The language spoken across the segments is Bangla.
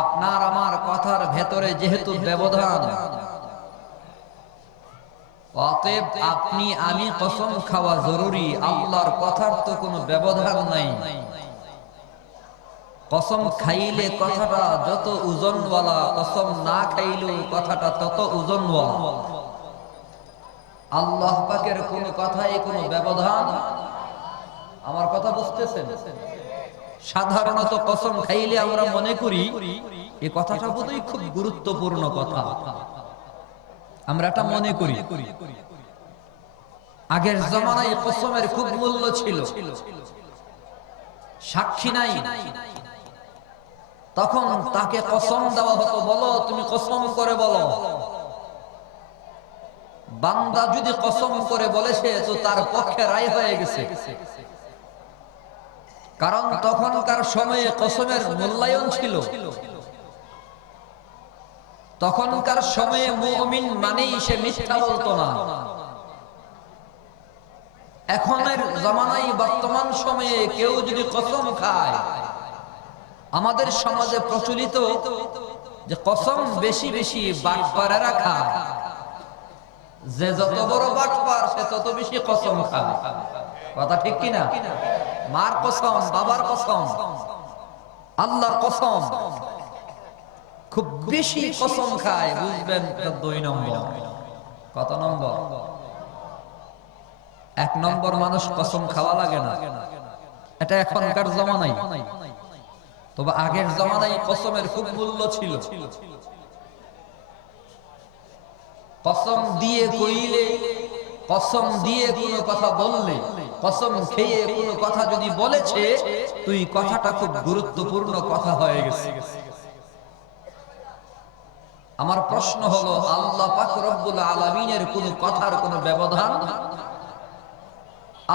আপনার আমার কথার ভেতরে যেহেতু ব্যবধান, অতএব আপনি আমি কসম খাওয়া জরুরি। আল্লাহর কথার তো কোনো ব্যবধান নাই। কসম খাইলে কথাটা যত ওজনওয়ালা, কসম না খাইলেও কথাটা তত ওজনওয়ালা। আল্লাহ পাকের কোন কথায় কোনো ব্যবধান। আমার কথা বুঝতেছেন? সাধারণত কসম খাইলে আমরা মনে করি এই কথাটা বোধহয় খুব গুরুত্বপূর্ণ কথা, আমরা এটা মনে করি। আগের জমানায় কসমের খুব মূল্য ছিল। সাক্ষী নাই, তখন তাকে কসম দেওয়া হতো, বলো তুমি কসম করে বলো। বান্দা যদি কসম করে বলেছে তো তার পক্ষে রায় হয়ে গেছে। কারণ তখনকার সময়ে কসমের মূল্যায়ন ছিল। তখনকার সময়ে মুমিন মানেই সে মিথ্যা বলতো না। এখনের জামানায় বর্তমান সময়ে কেউ যদি কসম খায়, আমাদের সমাজে প্রচলিত যে কসম বেশি বেশি বাটপারেরা খায়, যে যত বড় বাটপার সে তত বেশি কসম খায়। কথা ঠিক কিনা? মার কসম, বাবার কসম, আল্লাহর কসম, খুব বেশি কসম খায়। বুঝবেন 2 নম্বর। কত নম্বর? 1 নম্বর মানুষ কসম খাওয়া লাগে না, এটা এখনকার জমানায়। তবে আগের জমানায় কসমের খুব মূল্য ছিল। কসম দিয়ে কইলে, কসম দিয়ে কোনো কথা বললে, কসম খেয়ে কোনো কথা যদি বলেছে, তুই কথাটা খুব গুরুত্বপূর্ণ কথা হয়ে গেছে। আমার প্রশ্ন হলো, আল্লাহ পাক রব্বুল আলামিনের কোন কথার কোনো ব্যবধান?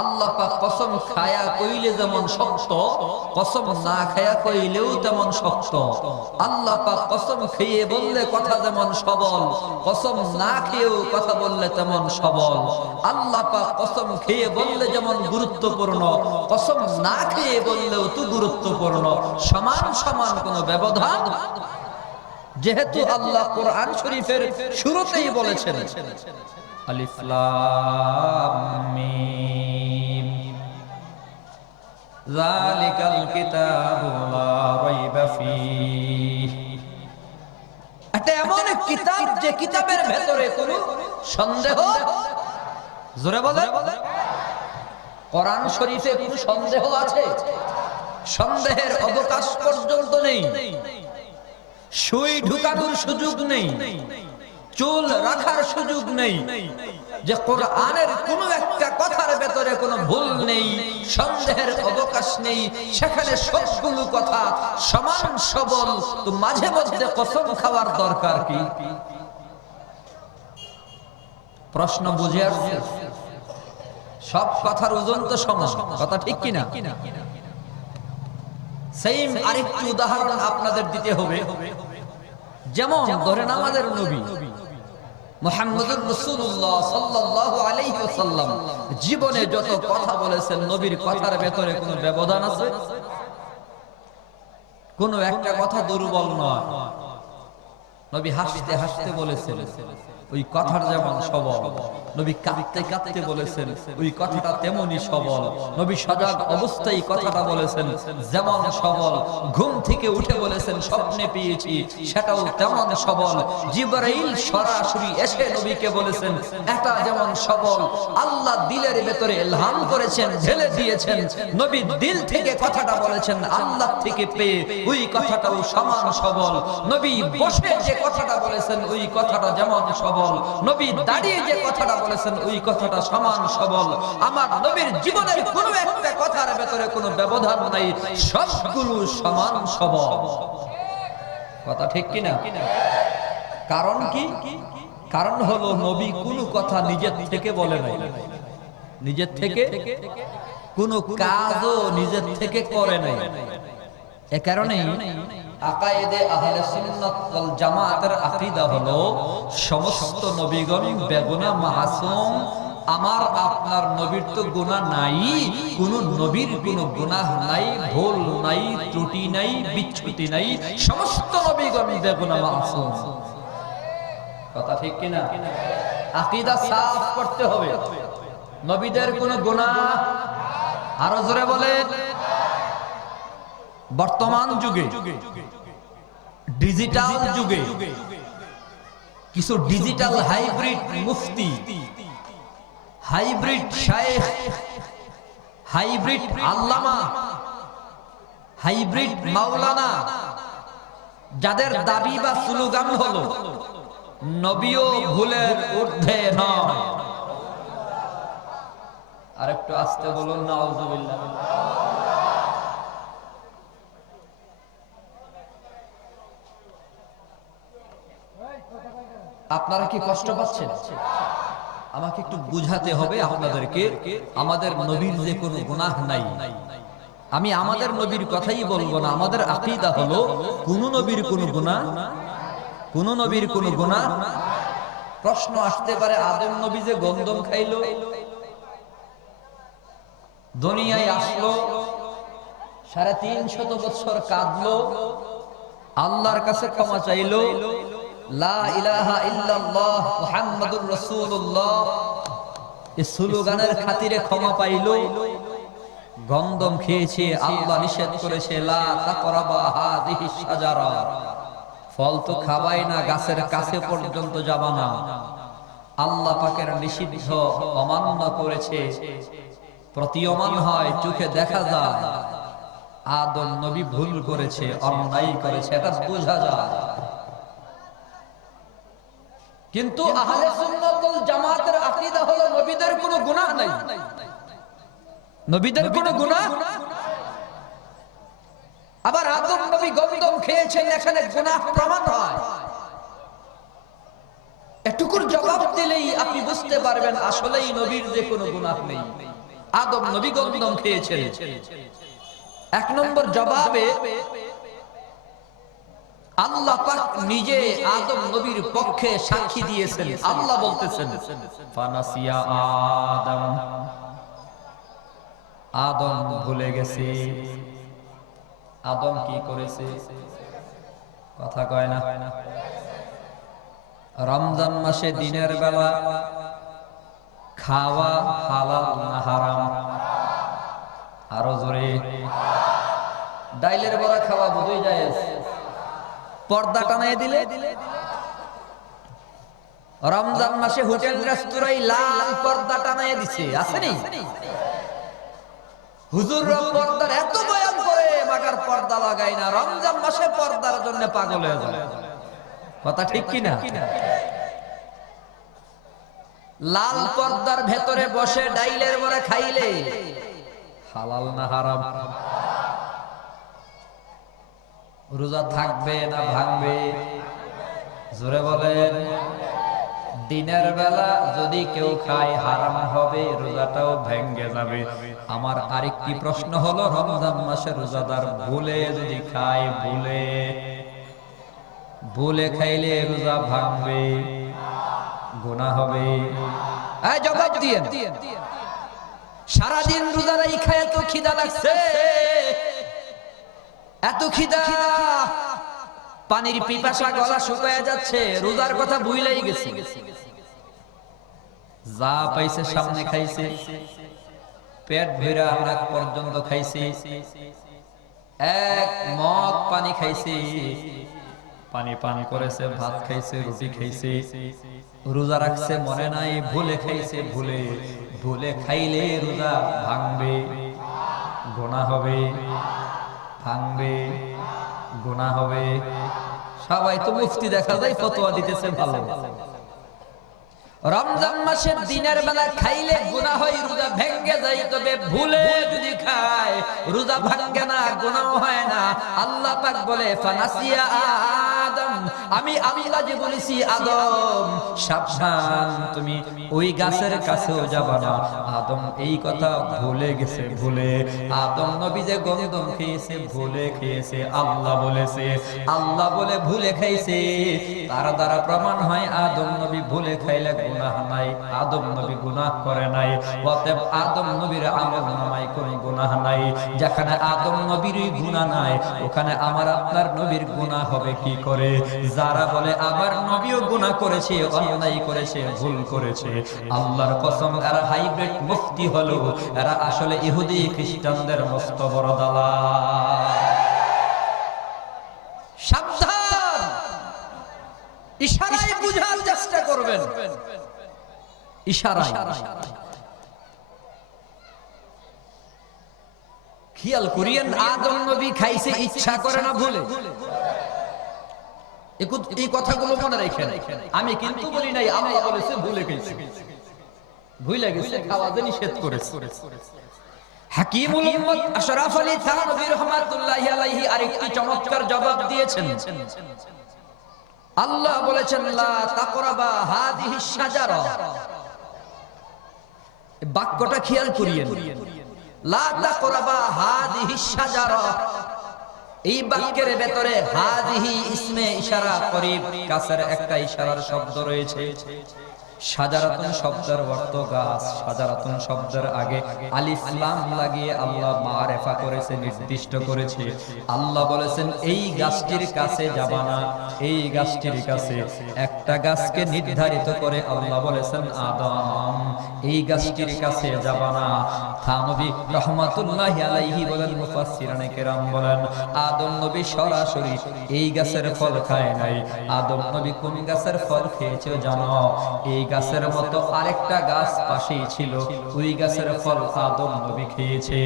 আল্লাহ পাক কসম খায়া কইলে যেমন শক্ত, কসম না খায়া কইলেও তেমন শক্ত। আল্লাহ পাক কসম খেয়ে বললে কথা যেমন সবল, কসম না খেয়েও কথা বললে তেমন সবল। আল্লাহ পাক কসম খেয়ে বললে যেমন গুরুত্বপূর্ণ, কসম না খেয়ে বললেও তো গুরুত্বপূর্ণ। সমান সমান কোনো ব্যবধান। যেহেতু আল্লাহ কোরআন শরীফের শুরুতেই বলেছেন, আলিফ লাম মিম যালিকাল কিতাবু লা রাইবা ফীহি, এটা এমন এক কিতাব যে কিতাবের ভেতরে কোনো সন্দেহ, জোরে বলে, কোরআন শরীফে কোনো সন্দেহ আছে? সন্দেহের অবকাশ পর্যন্ত নেই। সুই ঢুকানোর সুযোগ নেই, চুল রাখার সুযোগ নেই। যে কোরআনের কোন একটা কথার ভেতরে কোনো ভুল নেই, সন্দেহের অবকাশ নেই, সেখানে সবগুলো কথা সমান সবল। তো মাঝে মধ্যে কসম খাওয়ার দরকার কি? প্রশ্ন বুঝে আসছে? সব কথার ওজন তো সমান, কথা ঠিক কিনা? সেম আরেকটি উদাহরণ আপনাদের দিতে হবে। যেমন ধরেন আমাদের নবী মুহাম্মদুর রাসূলুল্লাহ সাল্লাল্লাহু আলাইহি ওয়াসাল্লাম জীবনে যত কথা বলেছেন, নবীর কথার ভেতরে কোনো ব্যবধান আছে? কোনো একটা কথা দুর্বল নয়। নবী হাসতে হাসতে বলেছেন, ওই কথার যেমন সবল। নবী কাঁদতে কাঁদতে বলেছেন, ওই কথাটা তেমনি সবল। নবী সজাগ অবস্থায় কথাটা বলেছেন, যেমন সবল। ঘুম থেকে উঠে বলেছেন স্বপ্নে পেয়েছি, সেটাও তেমন সবল। জিবরাইল সরাসরি এসে নবীকে বলেছেন, এটা যেমন সবল। আল্লাহ দিলের ভেতরে ইলহাম করেছেন, ঢেলে দিয়েছেন, নবী দিল থেকে কথাটা বলেছেন, আল্লাহ থেকে পেয়ে ওই কথাটাও সমান সবল। নবী বসে যে কথাটা বলেছেন, ওই কথাটা যেমন সবল। নবী দাঁড়িয়ে যে কথাটা বলেছেন, ওই কথাটা সমান সবল। আমার নবীর জীবনের কোনো একটা কথার ভেতরে কোনো ব্যবধান নাই, সবগুলো সমান সবল। কথা ঠিক কিনা? কারণ কি? কারণ হলো নবী কোনো কথা নিজের থেকে বলে নাই, নিজের থেকে কোনো কাজও নিজের থেকে করে নাই। এ কারণেই আকায়েদে আহলে সুন্নাত ওয়াল জামাতের আকীদা হলো সমস্ত নবীগণ বেগুনাহ মাসুম, আমার আপনার নবীর তো গুনাহ নাই, কোন নবীর কোন গুনাহ নাই, ভুল নাই, ত্রুটি নাই, বিচ্যুতি নাই, সমস্ত নবীগণ বেগুনাহ মাসুম। কথা ঠিক কিনা? আকীদা সাফ করতে হবে। নবীদের কোন গুনাহ, আরো জোরে বলেন। বর্তমান যুগে, ডিজিটাল যুগে কিছু ডিজিটাল হাইব্রিড মুফতি, হাইব্রিড শায়েখ, হাইব্রিড আল্লামা, হাইব্রিড মাওলানা, যাদের দাবি বা স্লোগান হলো নবীও ভুলের ঊর্ধ্বে নয়। আরেকটু আস্তে বলুন নাউযুবিল্লাহ। আপনারা কি কষ্ট পাচ্ছেন? আমাকে একটু বুঝাতে হবে আপনাদেরকে, আমাদের নবীর যে কোনো গুনাহ নাই। আমি আমাদের নবীর কথাই বলবো না, আমাদের আকীদা হলো কোন নবীর কোন গুনাহ, কোন নবীর কোন গুনাহ। প্রশ্ন আসতে পারে, আদম নবী যে গন্ধম খাইলো, দুনিয়ায় আসলো, 350 বছর কাঁদলো, আল্লাহর কাছে ক্ষমা চাইলো, লা ইলাহা ইল্লাল্লাহ মুহাম্মাদুর রাসূলুল্লাহ এই স্লোগানের খাতিরে ক্ষমা পাইলো, গন্ধম খেয়েছে, আল্লাহ নিষেধ করেছে লা তাকরাবা হাযিহি শাজারা, ফল তো খাবাই না, গাছের কাছে পর্যন্ত যাবা না, আল্লাহ পাকের নিষিদ্ধ অমান্য করেছে, প্রতীয়মান হয়, চোখে দেখা যায় আদম নবী ভুল করেছে, অন্যায় করেছে, এটা বোঝা যায়। কিন্তু আহলে সুন্নাত ওয়াল জামাতের আকীদা হলো নবীদের কোনো গুনাহ নাই, নবীদের কোনো গুনাহ। আবার আদম নবী গন্ধম খেয়েছেন, এখানে গুনাহ প্রমাণ হয়। এটুকুর জবাব দিলেই আপনি বুঝতে পারবেন আসলেই নবীর যে কোনো গুনাহ নেই। আদম নবী গন্ধম খেয়েছেন। এক নম্বর জবাবে আল্লাহ পাক নিজে আদম নবীর পক্ষে সাক্ষী দিয়েছেন। আল্লাহ বলতেছেন ফানাসিয়া আদম, আদম ভুলে গেছে। আদম কি করেছে? কথা কয় না। রমজান মাসে দিনের বেলা খাওয়া হালাল না হারাম? আরো জোরে। ডাইলের বড়া খাওয়া বুঝেই যায়, পর্দা টানায় দিলে। রমজান মাসে হোটেল রেস্তোরাঁয় লাল পর্দা টানায় দিছে, আসেনি? হুজুররা পর্দার এত বয়ান করে মাগার পর্দা লাগায় না, রমজান মাসে পর্দার জন্য পাগল হয়ে যায়। কথা ঠিক কিনা? লাল পর্দার ভেতরে বসে ডাইলের বড়া খাইলে হালাল না হারাম? রোজা থাকবে না ভাঙবে? জোরে বলেন। দিনের বেলা যদি কেউ খায় হারাম হবে, রোজাটাও ভেঙে যাবে। আমার আরেকটি প্রশ্ন হলো, রমজান মাসে রোজাদার ভুলে যদি খায়, ভুলে খাইলে রোজা ভাঙবে, গুনাহ হবে? জবাব দিয়েন। সারাদিন রোজারাই খায়, এত খিদা লাগছে, এত খিদা, পানির পিপাসা, গলা শুকায় যাচ্ছে, রোজার কথা ভুলেই গেছে। যা পাইছে সামনে খাইছে, পেট ভরা নাক পর্যন্ত খাইছে, এক মগ পানি খাইছে, পানি পান করেছে, ভাত খাইছে, রুটি খাইছে, রোজা রাখছে মনে নাই, ভুলে খাইছে, ভুলে খাইলে রোজা ভাঙবে, গুনাহ হবে, ভাঙবে, গুনাহ হবে। সবাই তো মুফতি দেখা যায় ফতোয়া দিতেছে ভালো। রমজান মাসের দিনের বেলা খাইলে গুনাহ হয়, রোজা ভেঙে যায়, তবে ভুলে যদি খায় রোজা ভাঙে না, গুনাহ হয় না। আল্লাহ পাক বলে ফানাসিয়া আদম আমি আল্লাহ যে বলেছি আদম সাবধান, তুমি ওই গাছের কাছেও যাবা না। আদম এই কথা ভুলে গেছে, ভুলে আদম নবী যে গন্ধম খেয়েছে ভুলে খেয়েছে, আল্লাহ বলেছে, আল্লাহ বলে ভুলে খাইছে। তার দ্বারা প্রমাণ হয় আদম নবী ভুলে খাইলে গুনাহ নাই, আদম নবী গুনাহ করে নাই। অতএব আদম নবীর আমলনামায় কোনো গুনাহ নাই। যেখানে আদম নবীরই গুনাহ নাই, ওখানে আমার আপনার নবীর গুনাহ হবে কি করে? যারা বলে আবার নবীও গুনাহ করেছে, অন্যায় করেছে, ভুল করেছে, আল্লাহর কসম এরা হাইব্রিড মুফতি হলো, এরা আসলে ইহুদি খ্রিস্টানদের মস্ত বড় দালাল। সাবধান, ইশারায় বুঝার চেষ্টা করবেন, ইশারায়। খেয়াল করিয়েন, আদম নবী খাইছে ইচ্ছা করে না ভুলে। এই কথাগুলো মনে রাখেন। আমি কিন্তু বলি নাই আল্লাহ বলেছে ভুলে খাইছে, ভুলে গেছে, খাওয়াতে নিষেধ করেছে। হাকিমুল উম্মত আশরাফ আলী থানভী রাহমাতুল্লাহি আলাইহি আরেকটি চমৎকার জবাব দিয়েছেন। আল্লাহ বলেছেন লা তাকরাবা হাদিহিস শাজারা। বাক্যটা খেয়াল করিয়েন, লা তাকরাবা হাদিহিস শাজারা। এই বাক্যের ভেতরে হাদিহি ইসমে ইশারা, করিব, কাছের একটা ইশারার শব্দ রয়েছে। শাজারাতুন শব্দের অর্থ গাছ। শাজারাতুন শব্দের আগে আলিফ লাম লাগিয়ে আল্লাহ মারিফা করেছে, নির্দিষ্ট করেছে। আল্লাহ বলেছেন এই গাছটির কাছে যাবা না, এই গাছটির কাছে। একটা গাছকে নির্ধারিত করে আল্লাহ বলেছেন আদম এই গাছটির কাছে যাবা না। থানভী রাহমাতুল্লাহি আলাইহি বলেন, মুফাসসিরানে কেরাম বলেন, আদম নবী সরাসরি এই গাছের ফল খায় নাই। আদম নবী কোন গাছের ফল খেয়েছে জানো? এই গাছের মতো আরেকটা গাছ পাশেই ছিল, ওই গাছের ফল আদম নবী খেয়েছে।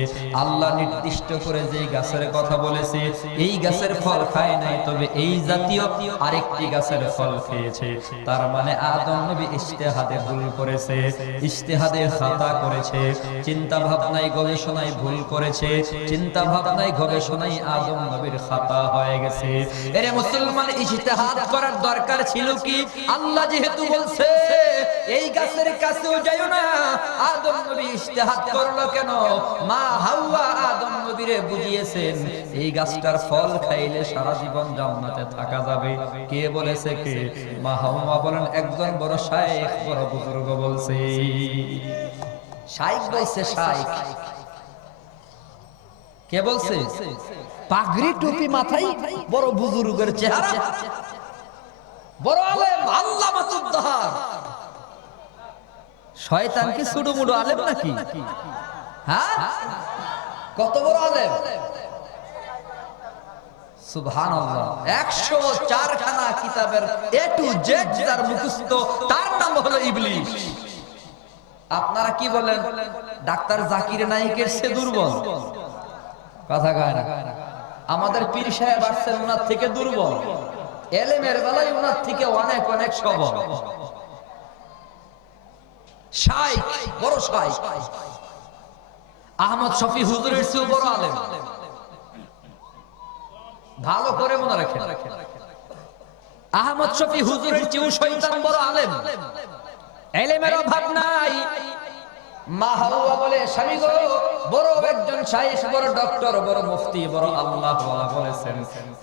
আল্লাহ নির্দিষ্ট করে যে গাছের কথা বলেছে এই গাছের ফল খায় নাই, তবে এই জাতীয় আরেকটি গাছের ফল খেয়েছে। তার মানে আদম নবী ইজতিহাদে ভুল করেছে, ইজতিহাদে খাতা করেছে, চিন্তা ভাবনায় গবেষণায় ভুল করেছে, চিন্তা ভাবনায় গবেষণায় আদম নবীর খাতা হয়ে গেছে। এরে মুসলমান, ইজতিহাদ করার দরকার ছিল কি? আল্লাহ যেহেতু বলছে এই গাছের কাছেও যাইও না, আদম নবী ইজতিহাদ করলো কেন? মা হাওয়া আদম নবীরে বুঝিয়েছেন এই গাছটার ফল খাইলে সারা জীবন জান্নাতে থাকা যাবে। কে বলেছে? কে? মা হাওয়া বলেন একজন বড় শায়েখ, বড় বুজুর্গ বলছে। শায়েখ বলছে, শায়েখ। কে বলছে? পাগড়ি টুপি মাথায়, বড় বুজুর্গের চেহারা, বড় আলেম, আল্লামা তুদ্দাহার। শয়তান কি ছোট মুড়ো আলেম নাকি? হ্যাঁ, কত বড় আলেম! সুবহানাল্লাহ। 104 খানা কিতাবের এ টু জেড যার মুখস্থ, তার নাম হলো ইবলিস। আপনারা কি বলেন? ডাক্তার জাকির নায়েকের সে দুর্বল? কথা কয় না। আমাদের পীর সাহেব আসছেন ওনার থেকে দুর্বল, এলেমের বেলায় ওনার থেকে অনেক অনেক সবল। শাইখ, বড় শাইখ। আহমদ শফি হুজুরের চেয়েও বড় আলেম। ভালো করে মনে রাখেন, আহমদ শফি হুজুরের চেয়েও শয়তান বড় আলেম। এলেমের অভাব নাই। মা হাওয়া বলে, স্বামী গো, বড় একজন শাইখ, বড় ডক্টর, বড় মুফতি, বড় আল্লাহ ওয়ালা বলেছেন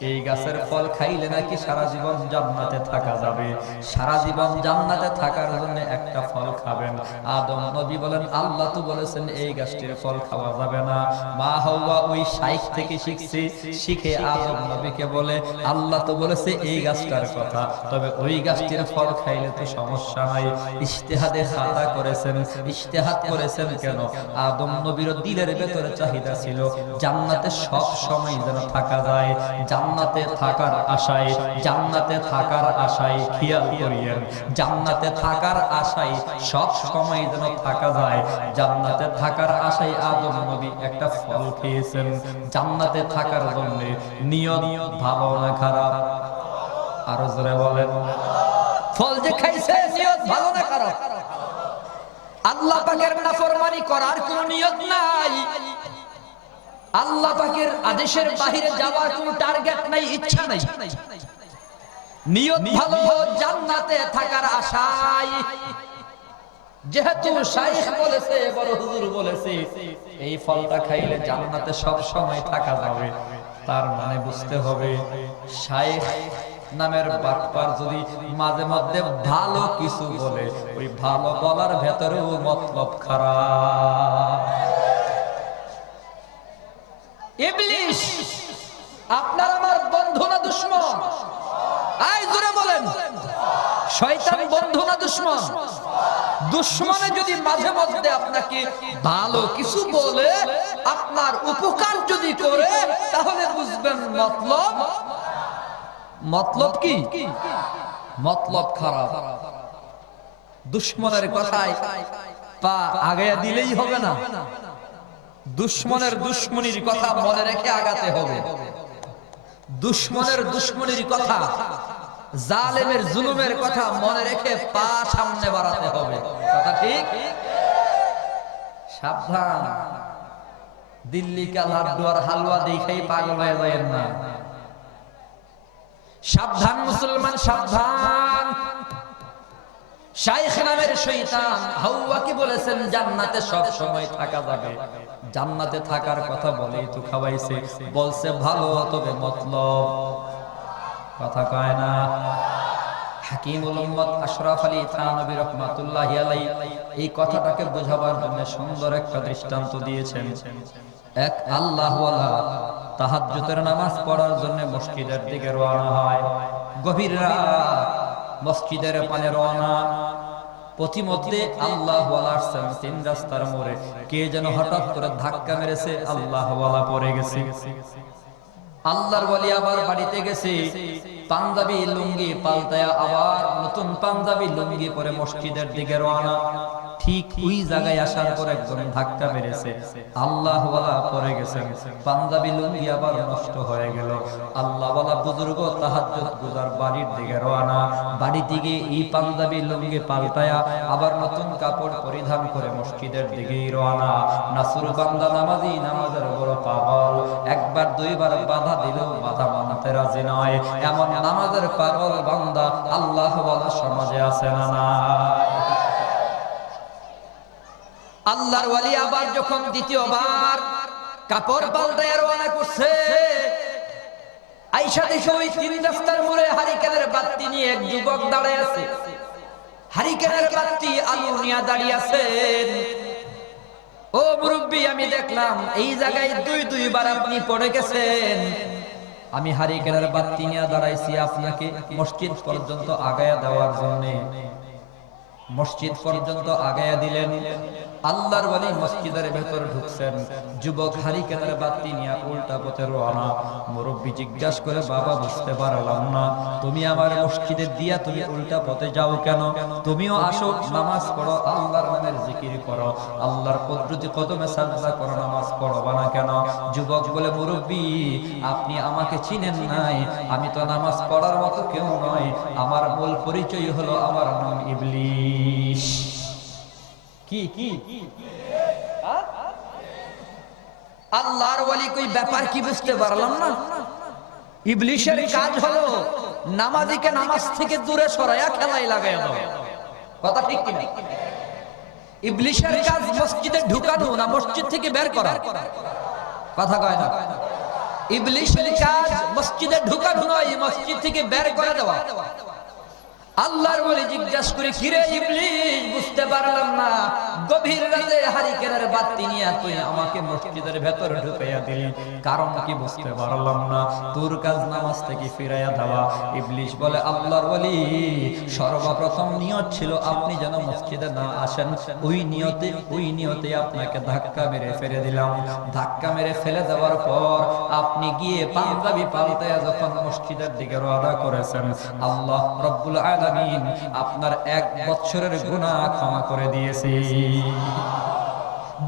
এই গাছের ফল খাইলে নাকি সারা জীবন জান্নাতে থাকা যাবে। সারা জীবন জান্নাতে থাকার জন্য একটা ফল খাবেন। আদম নবী বলেন আল্লাহ তো বলেছেন এই গাছটির ফল খাওয়া যাবে না। মা হাওয়া ওই শাইখ থেকে শিখছে, শিখে আদম নবীকে বলে আল্লাহ তো বলেছে এই গাছটার কথা, তবে ওই গাছটির ফল খাইলে তো সমস্যা নাই। ইজতিহাদে খাতা করেছেন। ইজতিহাদ করেছেন কেন? আদম নবীর দিলের ভেতরে চাহিদা ছিল জান্নাতে সব সময় যেন থাকা যায়, জান্নাতে থাকার আশায়, জান্নাতে থাকার আশায়, খেয়াল করিয়েন, জান্নাতে থাকার আশায় সব সময় যেন থাকা যায়। জান্নাতে থাকার আশায় আদম নবী একটা ফল খেয়েছেন জান্নাতে থাকার জন্য। নিয়ত ভালো না খারাপ? আরো জোরে বলেন। ফল যে খাইছে নিয়ত ভালো না খারাপ? আল্লাহ পাকের নাফরমানি করার কোনো নিয়ত নাই, আল্লাহ পাকের আদেশের বাইরে যাওয়ার কোনো টার্গেট নাই, ইচ্ছা নাই। নিয়ত ভালো জান্নাতে থাকার আশায়, যেহেতু শাইখ বলেছে, বড় হুজুর বলেছে এই ফলটা খাইলে জান্নাতে সব সময় থাকা যাবে, তার মানে বুঝতে হবে শাইখ নামের বাটপার যদি মাঝে মধ্যে ভালো কিছু বলে, ওই ভালো বলার ভেতরেও মতলব খারাপ। ইবলিস আপনার আমার বন্ধু না দুশমন? আই জোরে বলেন, শয়তান বন্ধু না দুশমন? দুশমনে যদি মাঝে মধ্যে আপনাকে ভালো কিছু বলে, আপনার উপকার যদি করে, তাহলে বুঝবেন মতলব, মতলব কি? মতলব খারাপ। দুশমনের কথায় পা আগায়া দিলেই হবে না, দুশমনের দুশমনির কথা মনে রেখে আগাতে হবে। দুশমনের দুশমনির কথা, জালেমের জুলুমের কথা মনে রেখে পা সামনে বাড়াতে হবে। কথা ঠিক? সাবধান, দিল্লি কা লাড্ডু আর হালুয়া দেখেই পাগল হয়ে যাবেন না। সাবধান মুসলমান, সাবধান। শাইখ নামের শয়তান হাওয়া কি বলেছেন? জান্নাতে সব সময় থাকা যাবে। জান্নাতে থাকার কথা বলেই তো খাওয়াইছে, বলছে ভালো, তবে মতলব কথা কয় না। হাকিমুল উম্মত আশরাফ আলী থানভী রাহমাতুল্লাহি আলাইহি এই কথাটাকে বোঝাবার জন্য সুন্দর একটা দৃষ্টান্ত দিয়েছেন। এক আল্লাহওয়ালা তাহাজ্জুদের নামাজ পড়ার জন্য মসজিদের দিকে রওনা হয়। গভীর রাত, মসজিদের পানে রওনা। পথিমধ্যে আল্লাহওয়ালা আসছেন, তিন রাস্তার মোড়ে কে যেন হঠাৎ করে ধাক্কা মেরেছে, আল্লাহওয়ালা পড়ে গেছে। আল্লাহর ওয়ালি আবার বাড়িতে গেছে, পাঞ্জাবি লুঙ্গি পাল্টায়া আবার নতুন পাঞ্জাবি লুঙ্গি পরে মসজিদের দিকে রওনা। ঠিক ওই জায়গায় আসার পর একজন ধাক্কা মেরেছে, আল্লাহওয়ালা পড়ে গেছেন, পাঞ্জাবি লুঙ্গি আবার নষ্ট হয়ে গেল। আল্লাহওয়ালা বুজুর্গ তাহাজ্জুদ গুজার বাড়ির দিকে রওনা। বাড়ি থেকে এই পাঞ্জাবি লুঙ্গি পাল্টায়া আবার নতুন কাপড় পরিধান করে মসজিদের দিকেই রওনা। নাসুর বান্দা নামাজি, নামাজের বড় পাগল, একবার দুইবার বাধা দিলেও বাধা মানতে রাজি নয়। এমন নামাজের পাগল বান্দা আল্লাহওয়ালা সমাজে আছে না নাই? আল্লাহর ওয়ালি আবার যখন দ্বিতীয়বার কাপড় পাল্টায় রওনা করছে, আয়েশা দেখে ওই তিন রাস্তার মোড়ে হারিকেনের বাতি নিয়ে এক যুবক দাঁড়িয়ে আছে। হারিকেনের বাতি আলু নিয়ে দাঁড়িয়ে আছেন। ও মুরব্বি, আমি দেখলাম এই জায়গায় দুইবার আপনি পড়ে গেছেন। আমি হারিকেনের বাতি নিয়ে দাঁড়াইছি আপনাকে মসজিদ পর্যন্ত আগায়া দেওয়ার জন্য। মসজিদ পর্যন্ত আগায়া দিলেন। আল্লাহর ওয়ালি মসজিদের ভেতর ঢুকছেন, যুবক হারিকেনের বাতি নিয়ে উল্টা পথে রওনা। মুরব্বি জিজ্ঞাসা করে, বাবা বুঝতে পারলাম না, তুমি আমার মসজিদে দিয়া তুমি উল্টা পথে যাও কেন? তুমিও আসো, নামাজ পড়ো, আল্লাহর নামের জিকির করো, আল্লাহর কুদরতি কদমে সাজদা করো, নামাজ পড়বা না কেন? যুবক বলে, মুরব্বি আপনি আমাকে চিনেন নাই, আমি তো নামাজ পড়ার মতো কেউ নয়, আমার মূল পরিচয় হলো আমার নাম ইবলিস। কি কি আল্লাহর ওয়ালি কই ব্যাপার কি বুঝতে পারলাম না? ইবলিসের কাজ হলো নামাজিকে নামাজ থেকে দূরে সরায়া খেলায় লাগায় দাও। কথা ঠিক কিনা? ইবলিসের কাজ মসজিদে ঢুকানো না মসজিদ থেকে বের করা। কথা কয় না? ইবলিসের কাজ মসজিদে ঢুকানো নয়, মসজিদ থেকে বের করে দেওয়া। আল্লাহর ওয়ালি জিজ্ঞাসা করে, কিরে ইবলিস বুঝতে পারলাম না, গভীর রাতে হারিকেনের বাতি নিয়ে তুই আমাকে মসজিদের ভেতরে ঢুকাইয়া দিলি, কারণ কি বুঝতে পারলাম না, তোর কাজ নামাজ থেকে ফিরাইয়া দেওয়া। ইবলিস বলে, আল্লাহর ওয়ালি সর্বপ্রথম নিয়ত ছিল আপনি যেন মসজিদে না আসেন, ওই নিয়তে আপনাকে ধাক্কা মেরে ফেলে দিলাম। ধাক্কা মেরে ফেলে দেওয়ার পর আপনি গিয়ে পাঞ্জাবি পাল্টায়া যখন মসজিদের দিকে রওনা করেছেন, আল্লাহ রব্বুল আলামিন আপনার 1 বছরের গুনাহ ক্ষমা করে দিয়েছে।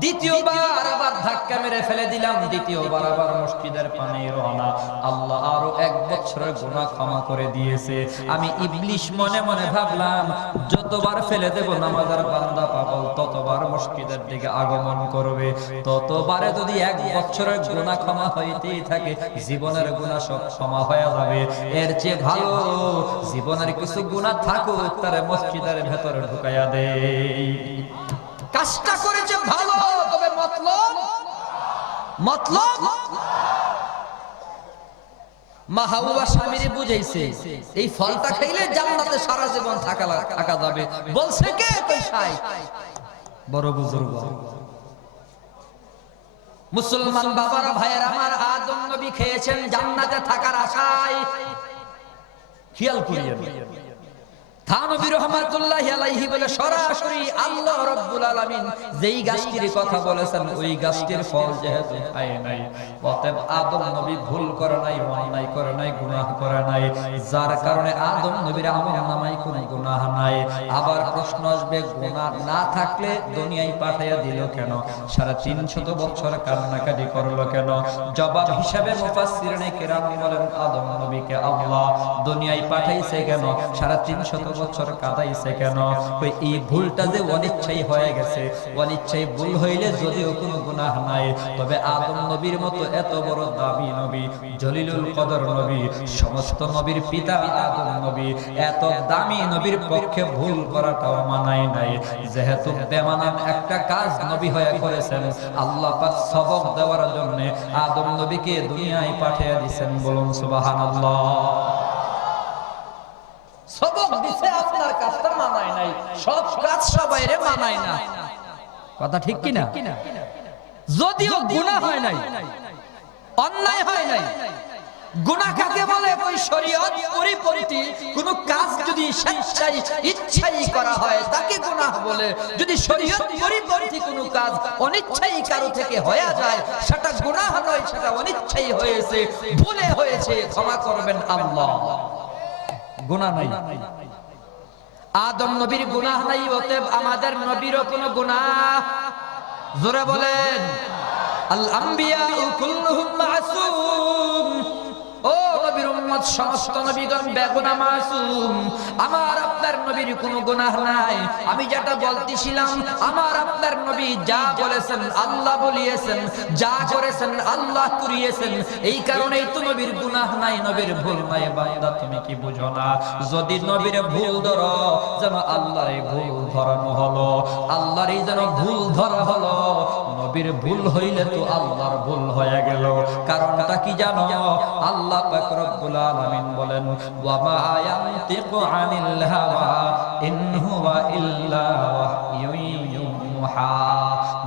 দ্বিতীয়বার আবার ধাক্কা মেরে ফেলে দিলাম, দ্বিতীয়বার আবার মসজিদের পানে রওনা। আল্লাহ আরো 1 বছরের গুনাহ ক্ষমা করে দিয়েছে। আমি ইবলিশ মনে মনে ভাবলাম, যতবার ফেলে দেব নামাজের বান্দা পাগল ততবার মসজিদের দিকে আগমন করবে, ততবারে যদি 1 বছরের গুনাহ ক্ষমা হইতেই থাকে, জীবনের গুনাহ সব ক্ষমা হয়ে যাবে। এর চেয়ে ভালো জীবনের কিছু গুনাহ থাকুক, তারে মসজিদের ভেতরে ঢুকাইয়া দেই। কাজটা করেছে ভালো, তবে মতলব মা হাওয়া স্বামীরে বুঝাইছে এই ফলটা খাইলে জান্নাতে সারা জীবন থাকা যাবে। বলছে কে? কই শাই বড় বুজুর্গ মুসলমান বাবারা, ভাইয়ের আমার, আদম নবী খেয়েছেন জান্নাতে থাকার আশায়। খেয়াল করিয়েন, থানবী রাহমাতুল্লাহি আলাইহি বলে সরাসরি আল্লাহ রাব্বুল আলামিন যেই গাছটির কথা বলেছেন ওই গাছটির ফল যেহেতু খায় নাই, অতএব আদম নবী ভুল করে নাই, অন্যায় করে নাই, গুনাহ করে নাই, যার কারণে আদম নবীর আমলনামায় কোনো গুনাহ নাই। আবার প্রশ্ন আসবে, গুনাহ না থাকলে দুনিয়ায় পাঠাইয়া দিল কেন? 350 বছর কান্নাকাটি করলো কেন? জবাব হিসাবে মুফাসসিরিনে কেরাম বলেন, আদম নবীকে আল্লাহ দুনিয়ায় পাঠাইছে কেন? 350 বছর কাটাইছে কেন? এই ভুলটা যে অনিচ্ছাই হয়ে গেছে, অনিচ্ছাই ভুল হইলে যদিও কোনো গুনাহ নাই, তবে আদম নবীর মতো এত বড় দামি নবী, জলিলুল কদর নবী, সমস্ত নবীর পিতা আদম নবী, এত দামি নবীর পক্ষে ভুল করাটাও মানায় নাই। যেহেতু বেমানান একটা কাজ নবী হয়ে করেছেন, আল্লাহ পাক সবক দেওয়ার জন্য আদম নবীকে দুনিয়ায় পাঠিয়ে দিয়েছেন। বলুন সুবহানাল্লাহ। সবক দিছে, আপনার কাজটা মানায় নাই, সব কাজ সবাইরে মানায় না। কথা ঠিক কি না? যদিও গুনাহ হয় নাই, অন্যায় হয় নাই। গুনাহ কাকে বলে? ওই শরীয়ত পরিপন্থী কোন কাজ যদি স্বেচ্ছায় ইচ্ছাই করা হয় তাকে গুনাহ বলে। যদি শরীয়ত পরিপন্থী কোন কাজ অনিচ্ছাই কারো থেকে হয়ে যায় সেটা গুনাহ নয়, সেটা অনিচ্ছাই হয়েছে, ভুলে হয়েছে, ক্ষমা করবেন আল্লাহ। গুনাহ নাই, আদম নবীর গুনাহ নাই, অতএব আমাদের নবীরও কোনো গুনাহ। জোরে বলেন, আল আম্বিয়া কুল্লুহুম মাসুম। ও নবীর উম্মত, সমস্ত নবীগণ বেগুনাহ মাসুম। আমার আপনার নবীর কোনো গুনাহ নাই। আমি যেটা বলতেছিলাম, আমার আপনার নবী যা বলেছেন আল্লাহ বলিয়েছেন, যা করেছেন আল্লাহ করিয়েছেন, এই কারণেই তো নবীর গুনাহ নাই, নবীর ভুল নাই। বান্দা তুমি কি বুঝো না? যদি নবীর ভুল ধরো, যেন আল্লাহর ভুল ধরানো হলো, আল্লাহরই যেন ভুল ধরা হলো। নবীর ভুল হইলে তো আল্লাহর ভুল হয়ে গেল। কারণটা কি জানো? আল্লাহ পাক রব্বুল আলামিন বলেন, ওয়া মা ইয়ানতিকু আনিল হাওয়া ইন হুয়া ইল্লা ওয়াহয়ুন ইউহা।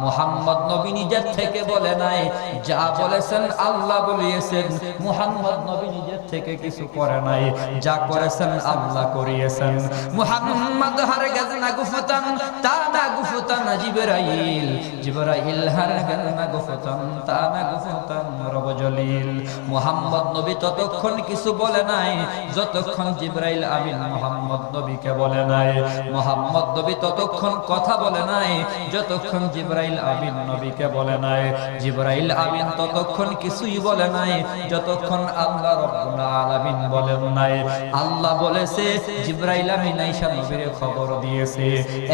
মুহাম্মদ নবী নিজের থেকে বলে নাই, যা বলেছেন আল্লাহ বলিয়েছেন। মুহাম্মদ নবী নিজের থেকে কিছু করে নাই, যা করেছেন আল্লাহ করিয়েছেন। মুহাম্মদ হারগাজ না গুফতান তানা গুফতান জিবরাইল, জিবরাইল হারগাজ না গুফতান তানা গুফতান রব জলিল। মুহাম্মদ নবী ততক্ষণ কিছু বলে নাই যতক্ষণ জিবরাইল আমিন মুহাম্মদ নবীকে বলে নাই। মুহাম্মদ নবী ততক্ষণ কথা বলে নাই যতক্ষণ জিবরাইল আমিন নবীকে বলে নাই। জিবরাইল আমিন ততক্ষণ কিছুই বলে নাই যতক্ষণ আল্লাহ রাব্বুল আলামিন বলেন নাই। আল্লাহ বলেছে, জিবরাইল আমিন আয়েশা নবীর খবর দিয়েছে,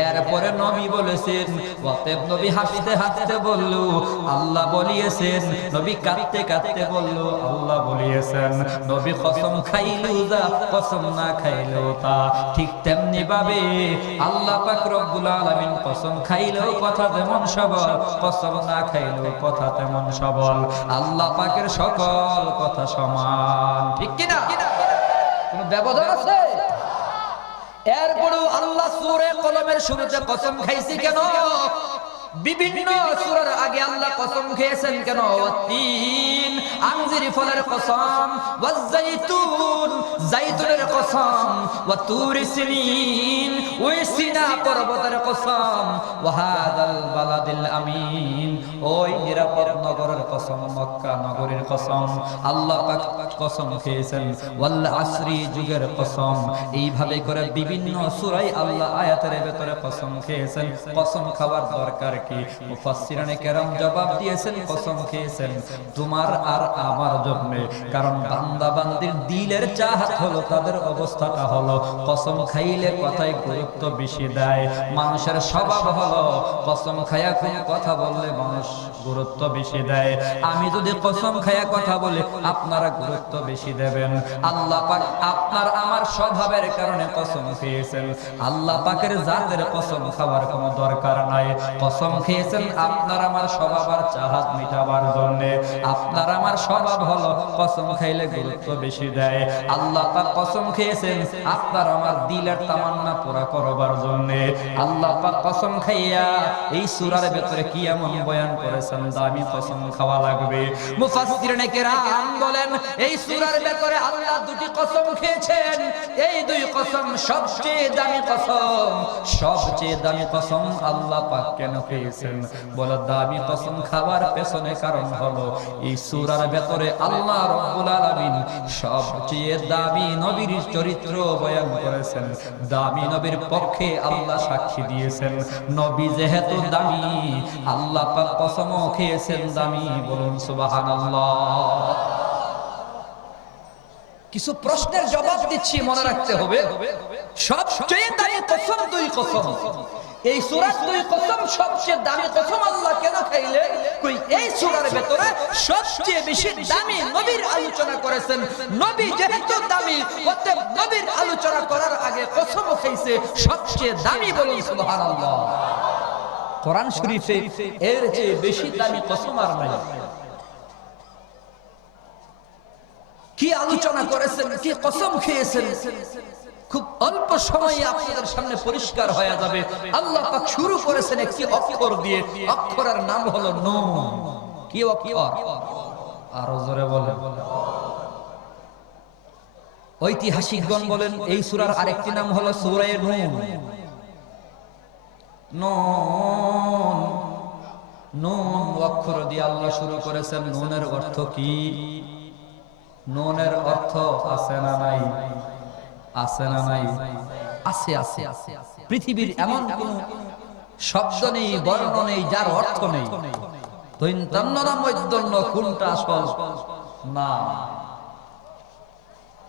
এরপরে নবী বলেছেন। অতএব নবী হাসতে হাসতে বলল আল্লাহ বলিয়েছেন, নবী কাঁদতে কাঁদতে বলল আল্লাহ বলিয়েছেন। নবী কসম খাইলেও যা, কসম না খাইলেও তা। ঠিক তেমনি ভাবে আল্লাহ পাক রব্বুল আলামিন কসম খাইলেও কথা তেমন সবল, কসম না খাইলেও কথা তেমন সবল। আল্লাহ পাকের সকল কথা সমান, ঠিক কি না? কোনো ব্যবধান আছে? এরপরেও আল্লাহ সূরা কলমের শুরুতে কসম খাইছি কেন? বিভিন্ন সূরার আগে আল্লাহ কসম খেয়েছেন কেন? তিন আনজির ফলের কসম, ওয়াজ জাইতুন, জাইতুনের কসম। কসম, ওয়া তুরি সিনিন, ওই সিনা পর্বতের কসম, ওয়া হাদাল বালাদিল আমিন, ওই নিরাপদ নগরের কসম, মক্কা নগরীর কসম। আল্লাহ পাক কসম খেয়েছেন, ওয়াল আসরি, যুগের কসম। এইভাবে করে বিভিন্ন সূরায় আল্লাহ আয়াতের ভেতরে কসম খেয়েছেন। কসম খাওয়ার দরকার কি? মুফাসসিরানে কেরাম জবাব দিয়েছেন, কসম খেয়েছেন তোমার আর আমার জন্য। কারণ বান্দা বান্দির দিলের চাহত হলো, তাদের অবস্থাটা হলো কসম খাইলে কথায় গুরুত্ব বেশি দেয়। মানুষের স্বভাব হলো কসম খায়া কোন কথা বললে মানুষ গুরুত্ব বেশি দেয়। আমি যদি কসম খায়া কথা বলি, আপনারা গুরুত্ব বেশি দেবেন। আল্লাহ পাক আপনার আমার স্বভাবের কারণে কসম খেয়েছেন। আল্লাহ পাকের জাতের কসম খাওয়ার কোনো দরকার নাই। কসম খেয়েছেন আপনার আমার স্বভাব আর চাহাত মিটাবার জন্য। আপনার আমার স্বভাব হলো কসম খাইলে গুরুত্ব বেশি দেয়। আল্লাহ পাক কসম খেয়েছেন আপনার আমার দিলের তামান্না পুরা করবার জন্য। আল্লাহ পাক কসম খাইয়া এই সূরার ভেতরে কি এমন বয়ান করেছেন, দামি কসম খাওয়া লাগবে। মুফাসসিরিনে কেরাম বলেন, এই সূরার ভেতরে আল্লাহ দুটি কসম খেয়েছেন। এই দুই কসম সবচেয়ে দামি কসম। সবচেয়ে দামি কসম আল্লাহ পাক কেন খেয়েছেন? বলে দামি কসম খাওয়ার পেছনে কারণ হলো এই সূরার ভেতরে আল্লাহ রাব্বুল আলামিন সবচেয়ে দামি নবীর চরিত্র বয়ান করেছেন। দামি নবীর পক্ষে আল্লাহ সাক্ষী দিয়েছেন। নবী যেহেতু দামি, আল্লাহ পাক কসমও খেয়েছেন দামি। বলুন সুবহানাল্লাহ। কিছু প্রশ্নের জবাব দিচ্ছি, মনে রাখতে হবে। সবচেয়ে দামি কসম দুই কসম। এই সূরার দুই কসম সবচেয়ে দামি কসম। আল্লাহ কেন খাইলে? কই এই সূরার ভেতরে সবচেয়ে বেশি দামি নবীর আলোচনা করেছেন। নবী যেহেতু দামি, অতএব নবীর আলোচনা করার আগে কসম খাইছে সবচেয়ে দামি। বলুন সুবহানাল্লাহ। কোরআন শরীফে এর চেয়ে বেশি দামি কসম আর নাই। কি আলোচনা করেছেন, কি কসম খেয়েছেন, খুব অল্প সময়ে আপনাদের সামনে পরিষ্কার হয়ে যাবে। আল্লাহ পাক শুরু করেছেন একটি অক্ষর দিয়ে। অক্ষরের নাম হলো নুন। কি অক্ষর? আরো জোরে বলেন। ঐতিহাসিকগণ বলেন এই সূরার আরেকটি নাম হলো সূরা নূন। নুন, নুন অক্ষর দিয়ে আল্লাহ শুরু করেছেন। নুনের অর্থ কি? নুনের অর্থ আছে না নাই? আছে না নাই? আছে, আছে, আছে। পৃথিবীর এমন কোন শব্দ নেই, বর্ণ নেই যার অর্থ নেই। দৈন্তান্ন না মৈদন্য, কোনটা আসল না?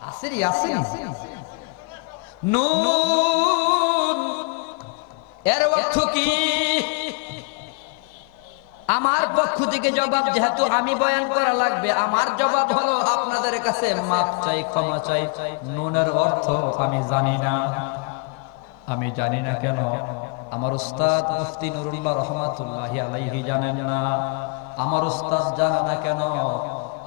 আসেনি, আসেনি। নুন এর অর্থ কি? আমার পক্ষ থেকে জবাব, যেহেতু আমি বয়ান করা লাগবে, আমার জবাব হলো আপনাদের কাছে মাপ চাই, ক্ষমা চাই। নুনের অর্থ আমি জানি না। আমি জানি না কেন? আমার উস্তাদ মুফতি নুরুল্লাহ রহমাতুল্লাহি আলাইহি জানেন না। আমার উস্তাদ জানে না কেন?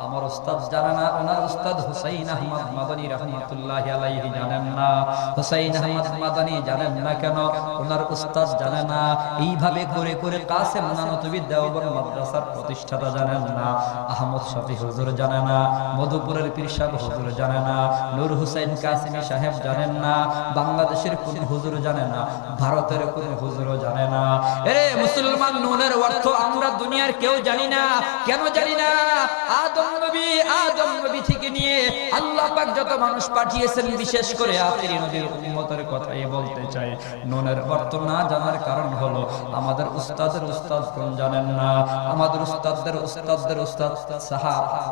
আমার উস্তাদ জানে না। ওনার উস্তাদ হুসাইন আহমদ মাদানী রাহমাতুল্লাহি আলাইহি জানেন না। হুসাইন আহমদ মাদানী জানেন না কেন? ওনার উস্তাদ জানে না। এইভাবে করে করে কাসেম নানতুবি দেওবন্দ মাদ্রাসার প্রতিষ্ঠাতা জানেন না। আহমদ শফি হুজুর জানে না। মধুপুরের পীর সাহেব হুজুর জানে না। নূর হুসাইন কাসেমি সাহেব জানেন না। বাংলাদেশের কোন হুজুর জানে না। ভারতের কোন হুজুরও জানে না। এরে মুসলমান, নুনের অর্থ আমরা দুনিয়ার কেউ জানি না। কেন জানি না? আদম নবী থেকে নিয়ে আল্লাহ পাক যত মানুষ পাঠিয়েছেন, বিশেষ করে আখিরি নবীর উম্মতের কথাই বলতে চাই। নুনের অর্থ না জানার কারণ হলো আমাদের উস্তাদের উস্তাদ কোন জানেন না। আমাদের উস্তাদের উস্তাদ সাহাবা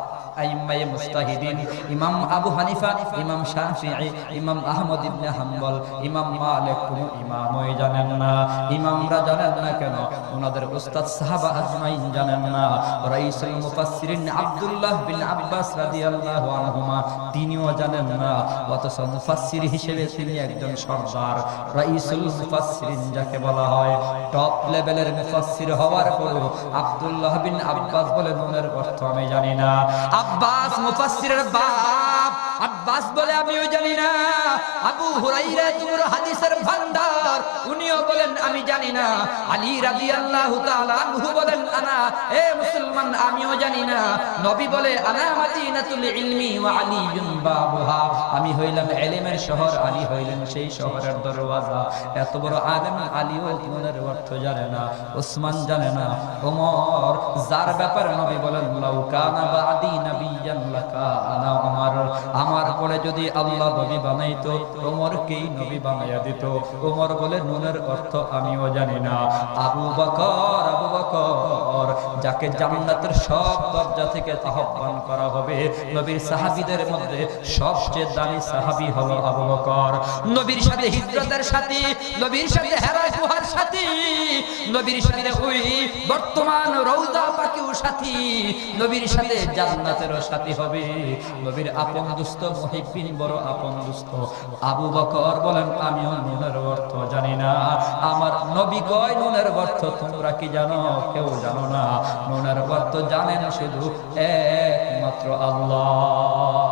আইম্মায়ে মুস্তাহিদিন, ইমাম আবু হানিফা, ইমাম শাফিঈ, ইমাম আহমদ ইবনে হাম্বল, ইমাম মালিক কোন ইমামই জানেন না। ইমামরা জানেন না কেন? ওনাদের উস্তাদ সাহাবা আজমাইন জানেন না। রাইসুল মুফাসসিরিন আব্দুল্লাহ বিন আব্বাস রাদিয়াল্লাহু আনহুমা তিনিও জানেন না। অথচ মুফাসসির হিসেবে তিনি একজন সর্দার। রাইসুল মুফাসসিরিন যাকে বলা হয়, টপ লেভেলের মুফাসসির হওয়ার পরও আব্দুল্লাহ বিন আব্বাস বলে নুনের অর্থ আমি জানি না। আব্বাস মুফাসসিরের বাপ, আব্বাস বলে আমিও জানি না। আবু হুরায়রা তোমার হাদিসের ভান্ডার, উনিও বলেন আমি জানি না। আলী রাদিয়াল্লাহু তাআলা আনহু বলেন আনা, এ মুসলমান আমিও জানি না। নবী বলে আনা মাদিনাতুল ইলমি ওয়া আলিয়ুন বাবুহা, আমি হইলাম ইলমের শহর, আলী হইলেন সেই শহরের দরওয়াজা। এত বড় আলেম আলীও মনের অর্থ জানে না, ওসমান জানে না, ওমর, যার ব্যাপারে নবী বলেন লাউ কানা বাদি নাবিয়ান লাকানা ওমর, আমার পরে যদি আল্লাহ নবী বানাইতো ওমরকেই নবী বানাইয়া দিত। ওমর বলে নুনের অর্থ আমিও জানি না। আবু বকর যাকে জান্নাতের সব দরজা থেকে আহ্বান করা হবে, নবীর সাহাবীদের মধ্যে সবচেয়ে দামি সাহাবী হলো আবু বকর। নবীর সাথে হিজরতের সাথী, নবীর সাথে হেরা গুহার সাথী, নবীর সাথে ওই বর্তমান রওজা পাকেও সাথী, নবীর সাথে জান্নাতেরও সাথী হবে। নবীর আপন দুস্থ মুহিব্বিন বড় আপন দুস্থ। আবু বকর বলেন আমিও নুনের অর্থ জানি না। আমার নবী কয় নুনের অর্থ তোমরা কি জানো? কেউ জানো না। নুনের অর্থ জানেন শুধু একমাত্র আল্লাহ।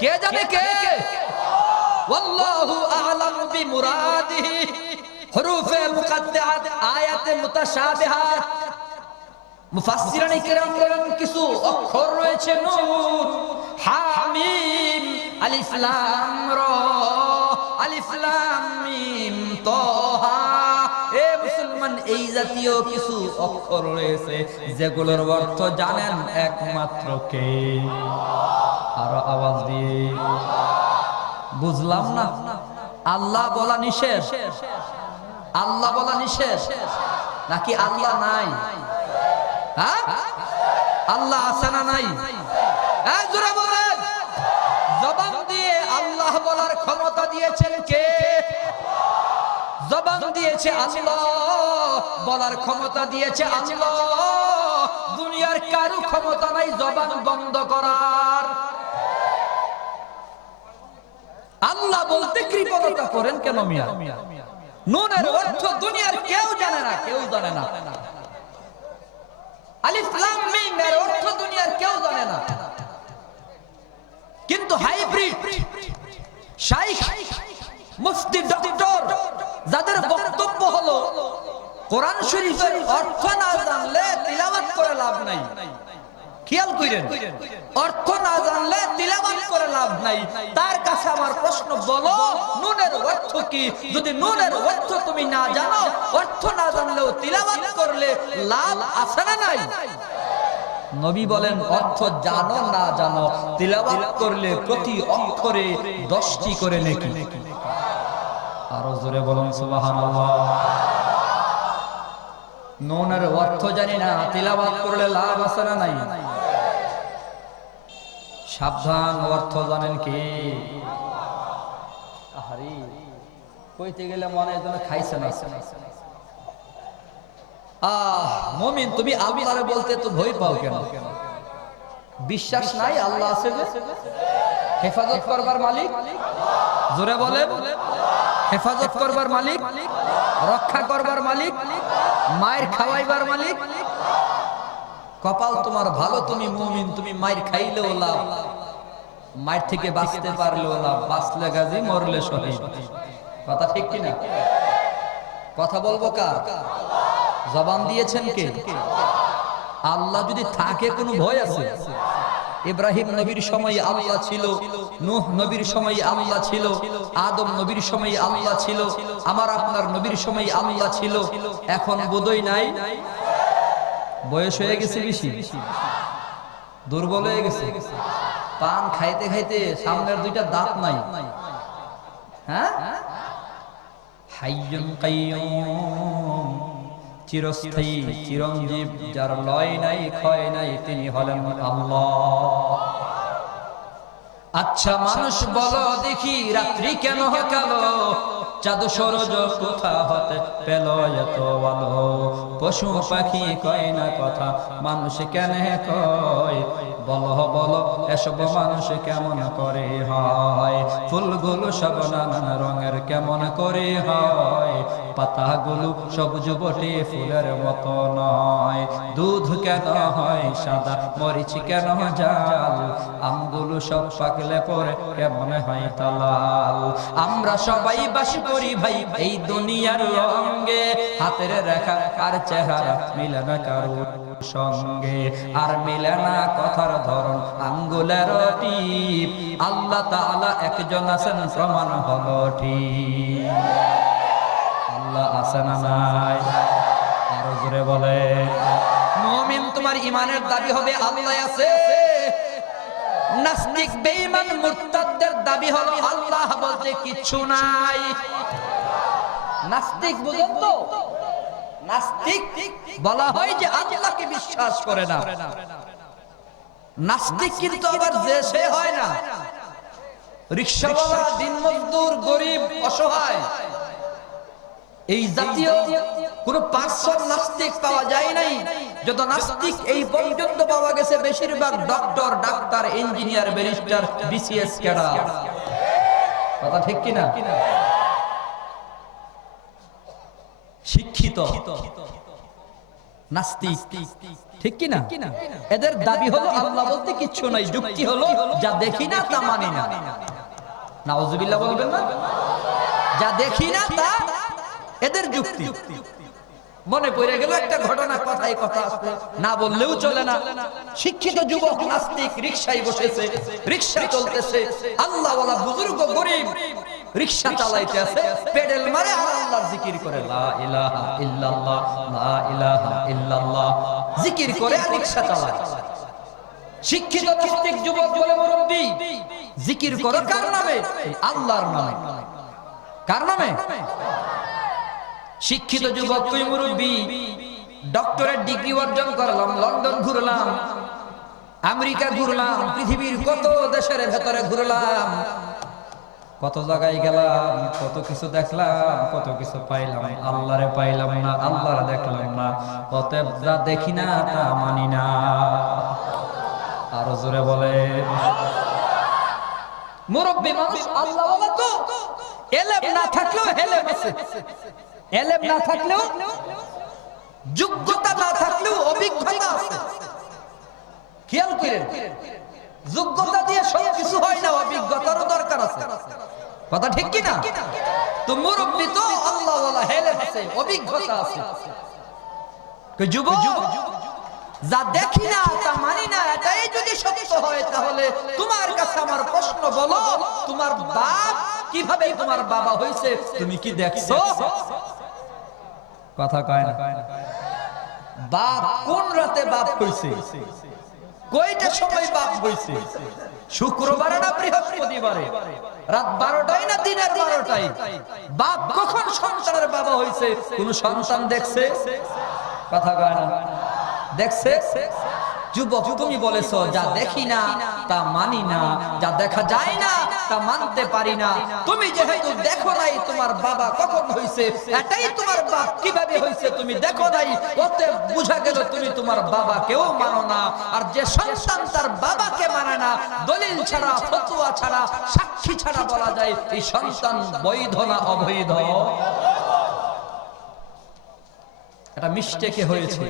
কে জানে? কে? ওয়াল্লাহু আ'লামু বিমুরাদিহি। হুরুফে মুকাদ্দাত, আয়াতে মুতাশাবিহাত, মুফাসসিরিনে কিরাম বলেন কিছু অক্ষর রয়েছে নূন, হা মিম, আলিফ লাম রা, আলিফ লাম মিম তাহা। এ মুসলমান, এই জাতীয় কিছু অক্ষর রয়েছে যেগুলোর অর্থ জানেন একমাত্র কে? আরো আওয়াজ দিয়ে বুঝলাম না। আল্লাহ বলা নিষেধ? আল্লাহ বলা নিষেধ নাকি আল্লাহ নাই? হ্যাঁ, আল্লাহ আছে না নাই? জোরে বলেন। জবান দিয়ে আল্লাহ বলার ক্ষমতা দিয়েছেন কে? জবান দিয়েছে আল্লাহ, বলার ক্ষমতা দিয়েছে আল্লাহ। দুনিয়ার কারো ক্ষমতা নাই জবান বন্ধ করার। আল্লাহ বলতে কৃপণতা করেন কেন মিয়া? নুনের অর্থ দুনিয়ার কেউ জানে না, কেউ জানে না। আলিফ লাম মিম এর অর্থ দুনিয়ার কেউ জানে না। কিন্তু হাইব্রিড শাইখ, মুফতি, ডক্টর, যাদের বক্তব্য হলো কোরআন শরীফের অর্থ না জানলে তিলাওয়াত করে লাভ নাই। খেয়াল করেন, অর্থ না জানলে তিলাওয়াত করে লাভ নাই। তার কাছে আমার প্রশ্ন, বলো নুনের অর্থ কি? যদি নুনের অর্থ তুমি না জানো, অর্থ না জানলেও তিলাওয়াত করলে লাভ আছে না নাই? নবী বলেন অর্থ জানো না জানো, তিলাওয়াত করলে প্রতি অক্ষরে 10টি করে নেকি। আরো জোরে বলুন সুবহানাল্লাহ। নুনের অর্থ জানি না, তিলাওয়াত করলে লাভ আছে না নাই? সাবধান, অর্থ জানেন কি? আহারে, কইতে গেলে মনে হয় খাইছে না। মুমিন, তুমি আল্লাহরে বলতে তো ভয় পাও কেন? বিশ্বাস নাই আল্লাহ আছে যে? হেফাজত করবার মালিক, জোরে বলে, হেফাজত করবার মালিক, রক্ষা করবার মালিক, মায়ের খাওয়াইবার মালিক। কপাল তোমার ভালো, তুমি মুমিন, তুমি মায়ের খাইলেও লাভ, মায়ের থেকে বাঁচতে পারলেও লাভ, বাঁচলে গাজী, মরলে শহীদ। কথা ঠিক কিনা? কথা বলবো কার? জবান দিয়েছেন কে? আল্লাহ যদি থাকে কোনো ভয় আছে? ইব্রাহিম নবীর সময় আল্লাহ ছিল, নূহ নবীর সময় আল্লাহ ছিল, আদম নবীর সময় আল্লাহ ছিল, আমার আপনার নবীর সময় আল্লাহ ছিল। এখন বোধই নাই, বয়স হয়ে গেছে বেশি, দুর্বল হয়ে গেছে, পান খাইতে খাইতে সামনের দুইটা দাঁত নাই। হ্যাঁ, হাইয়ুন কাইয়ুম, চিরস্থায়ী, চিরঞ্জীব, যার লয় নাই ক্ষয় নাই, তিনি হলেন আল্লাহ। আচ্ছা মানুষ বলো দেখি, রাত্রি কেন কালো? চাঁদ সূরজ কোথা হতে পেল এত আলো, পশু পাখি কয় না কথা, মানুষ কেন কয়, বলো বলো এসব মানুষ কেমন করে হয়, ফুলগুলো সব নানান রঙের কেমন করে হয়, পাতাগুলো সবুজ বটে ফুলের মতো নয়, দুধ কেন হয় সাদা মরিচ কেন জাল, আমগুলো সব পাকলে পরে কেমন হয় তালাল, আমরা সবাই বাস করি ভাই এই দুনিয়ার রঙে, হাতের রেখা আর চেহারা মিলে না কারো সঙ্গে, আর মিলে না কথার ধরন আঙ্গুলের টিপ, আল্লাহ তাআলা একজন আছেন প্রমাণ হলো ঠিক, আল্লাহ আছেন না নাই, আরো জোরে বলে। মুমিন তোমার ইমানের দাবি হবে আল্লাহ আছে, নাস্তিক বেঈমান মুরতাদদের দাবি হলো আল্লাহ বলতে কিছু নাই। নাস্তিক বুঝেন তো, নাস্তিক বলা হয় যে আল্লাহকে বিশ্বাস করে না, নাস্তিক কিন্তু আবার যে সে হয় না, রিকশাওয়ালা, দিনমজদুর, গরিব, অসহায়, এই জাতীয় কোন পার্সন নাস্তিক পাওয়া যায় নাই। যত নাস্তিক এই পর্যন্ত পাওয়া গেছে বেশিরভাগ doctor, doctor, engineer, barrister, BCS cadre, কথা ঠিক কিনা? শিক্ষিত নাস্তিক, ঠিক কিনা? এদের দাবি হলো আল্লাহ বলতে কিচ্ছু নাই, যুক্তি হলো যা দেখি না তা মানি না। নাউজুবিল্লাহ বলবেন না? যা দেখি না তা এদের যুক্তি। মনে পড়ে গেল একটা ঘটনা, কথায় কথা আসছে, না বললেও চলে না। শিক্ষিত যুবক নাস্তিক রিকশায় বসেছে, রিকশা চলতেছে, আল্লাহওয়ালা বুজুর্গ গরিব রিকশা চালাইতে আছে, পেডেল মারে আর আল্লাহর জিকির করে, লা ইলাহা ইল্লাল্লাহ, লা ইলাহা ইল্লাল্লাহ জিকির করে আর রিকশা চালায়। শিক্ষিত নাস্তিক যুবক বলে, মুরব্বি জিকির করো কার নামে? আল্লাহর নামে। কার নামে? শিক্ষিত যুবক, তুই মুরব্বি, ডক্টরেট ডিগ্রি অর্জন করলাম, লন্ডন ঘুরলাম, আমেরিকা ঘুরলাম, পৃথিবীর কত দেশের ভেতরে ঘুরলাম, কত জায়গায় গেলাম, কত কিছু দেখলাম, কত কিছু পাইলাম, আল্লাহরে পাইলাম না, আল্লাহরে দেখলাম না, অতএব যা দেখি না তা মানি না। আরো জোরে বলে। মুরব্বি মানুষ আল্লাহওয়ালা তো, এলেম না থাকলেও হেলেম আছে, এলেম না থাকলেও, যোগ্যতা না থাকলেও অভিজ্ঞতা আছে। খেয়াল করেন, যোগ্যতা দিয়ে সব কিছু হয় না, অভিজ্ঞতারও দরকার আছে, কথা ঠিক কিনা? তো মুরব্বি তো আল্লাহওয়ালা, হেলেম আছে, অভিজ্ঞতা আছে। যুবক, যা দেখি না তা মানি না, এটাই যদি সত্য হয়, তাহলে তোমার কাছে আমার প্রশ্ন, বলো তোমার বাপ কিভাবে তোমার বাবা হয়েছে তুমি কি দেখছো? কথা কয় না। বাপ কোন রাতে বাপ হয়েছে, কয়টা সময় বাপ হয়েছে, শুক্রবারে না বৃহস্পতিবারে, রাত 12টায় না দিনের 12টায়? বাপ কখন সন্তানের বাবা হয়েছে কোন সন্তান দেখছে? কথা কয় না। দেখছে? যুবক, তুমি বলেছো যা দেখি না তা মানি না, যা দেখা যায় না তা মানতে পারি না। তুমি যেহেতু দেখো নাই তোমার বাবা কখন হইছে, এটাই তোমার বাপ কিভাবে হইছে তুমি দেখো নাই, ওতে বুঝা গেল তুমি তোমার বাবাকেও মানো না। আর যে সন্তান তার বাবাকে মানে না, দলিল ছাড়া, ফতোয়া ছাড়া, সাক্ষী ছাড়া বলা যায় এই সন্তান বৈধ না অবৈধ? এটা মিস্টেকে হয়েছে,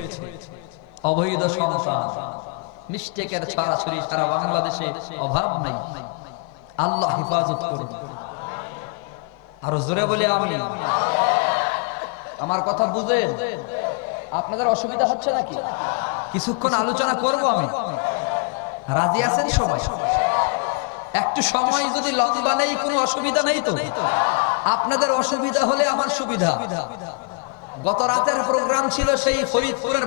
অবৈধ সন্তান। মিস্টেকের ছড়াছড়ি সারা বাংলাদেশে অভাব নাই। আল্লাহ হেফাজত করুন। আরো জোরে বলি আমি। আমার কথা বুঝেন? আপনাদের অসুবিধা হচ্ছে নাকি? কিছুক্ষণ আলোচনা করব আমি, রাজি আছেন সবাই? একটু সময় যদি লম্বা নেই কোনো অসুবিধা নেই তো? আপনাদের অসুবিধা হলে আমার সুবিধা। গত রাতের প্রোগ্রাম ছিল সেই ফরিদপুরের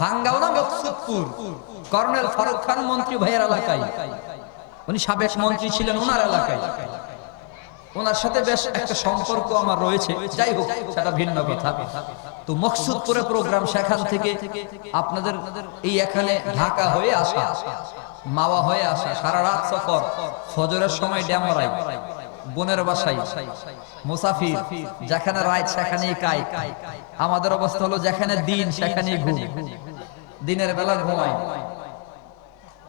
ভাঙ্গাও না মকসুদপুর, কর্নেল ফারুক খান মন্ত্রী ভাইয়ের এলাকায়, উনি সাবেক মন্ত্রী ছিলেন ওনার এলাকায়, ওনার সাথে বেশ একটা সম্পর্ক আমার রয়েছে, যাই হোক সেটা ভিন্ন কথা। তো মকসুদপুরে প্রোগ্রাম, সেখান থেকে আপনাদের এই এখানে ঢাকা হয়ে আসা, মাওয়া হয়ে আসা, সারা রাত সফর, ফজরের সময় ড্যামরাই, বোনের বাসায় মুসাফির, যেখানে রাত সেখানেই কাই। আমাদের অবস্থা হলো যেখানে দিন সেখানেই ঘুম, দিনের বেলা ঘুমাই।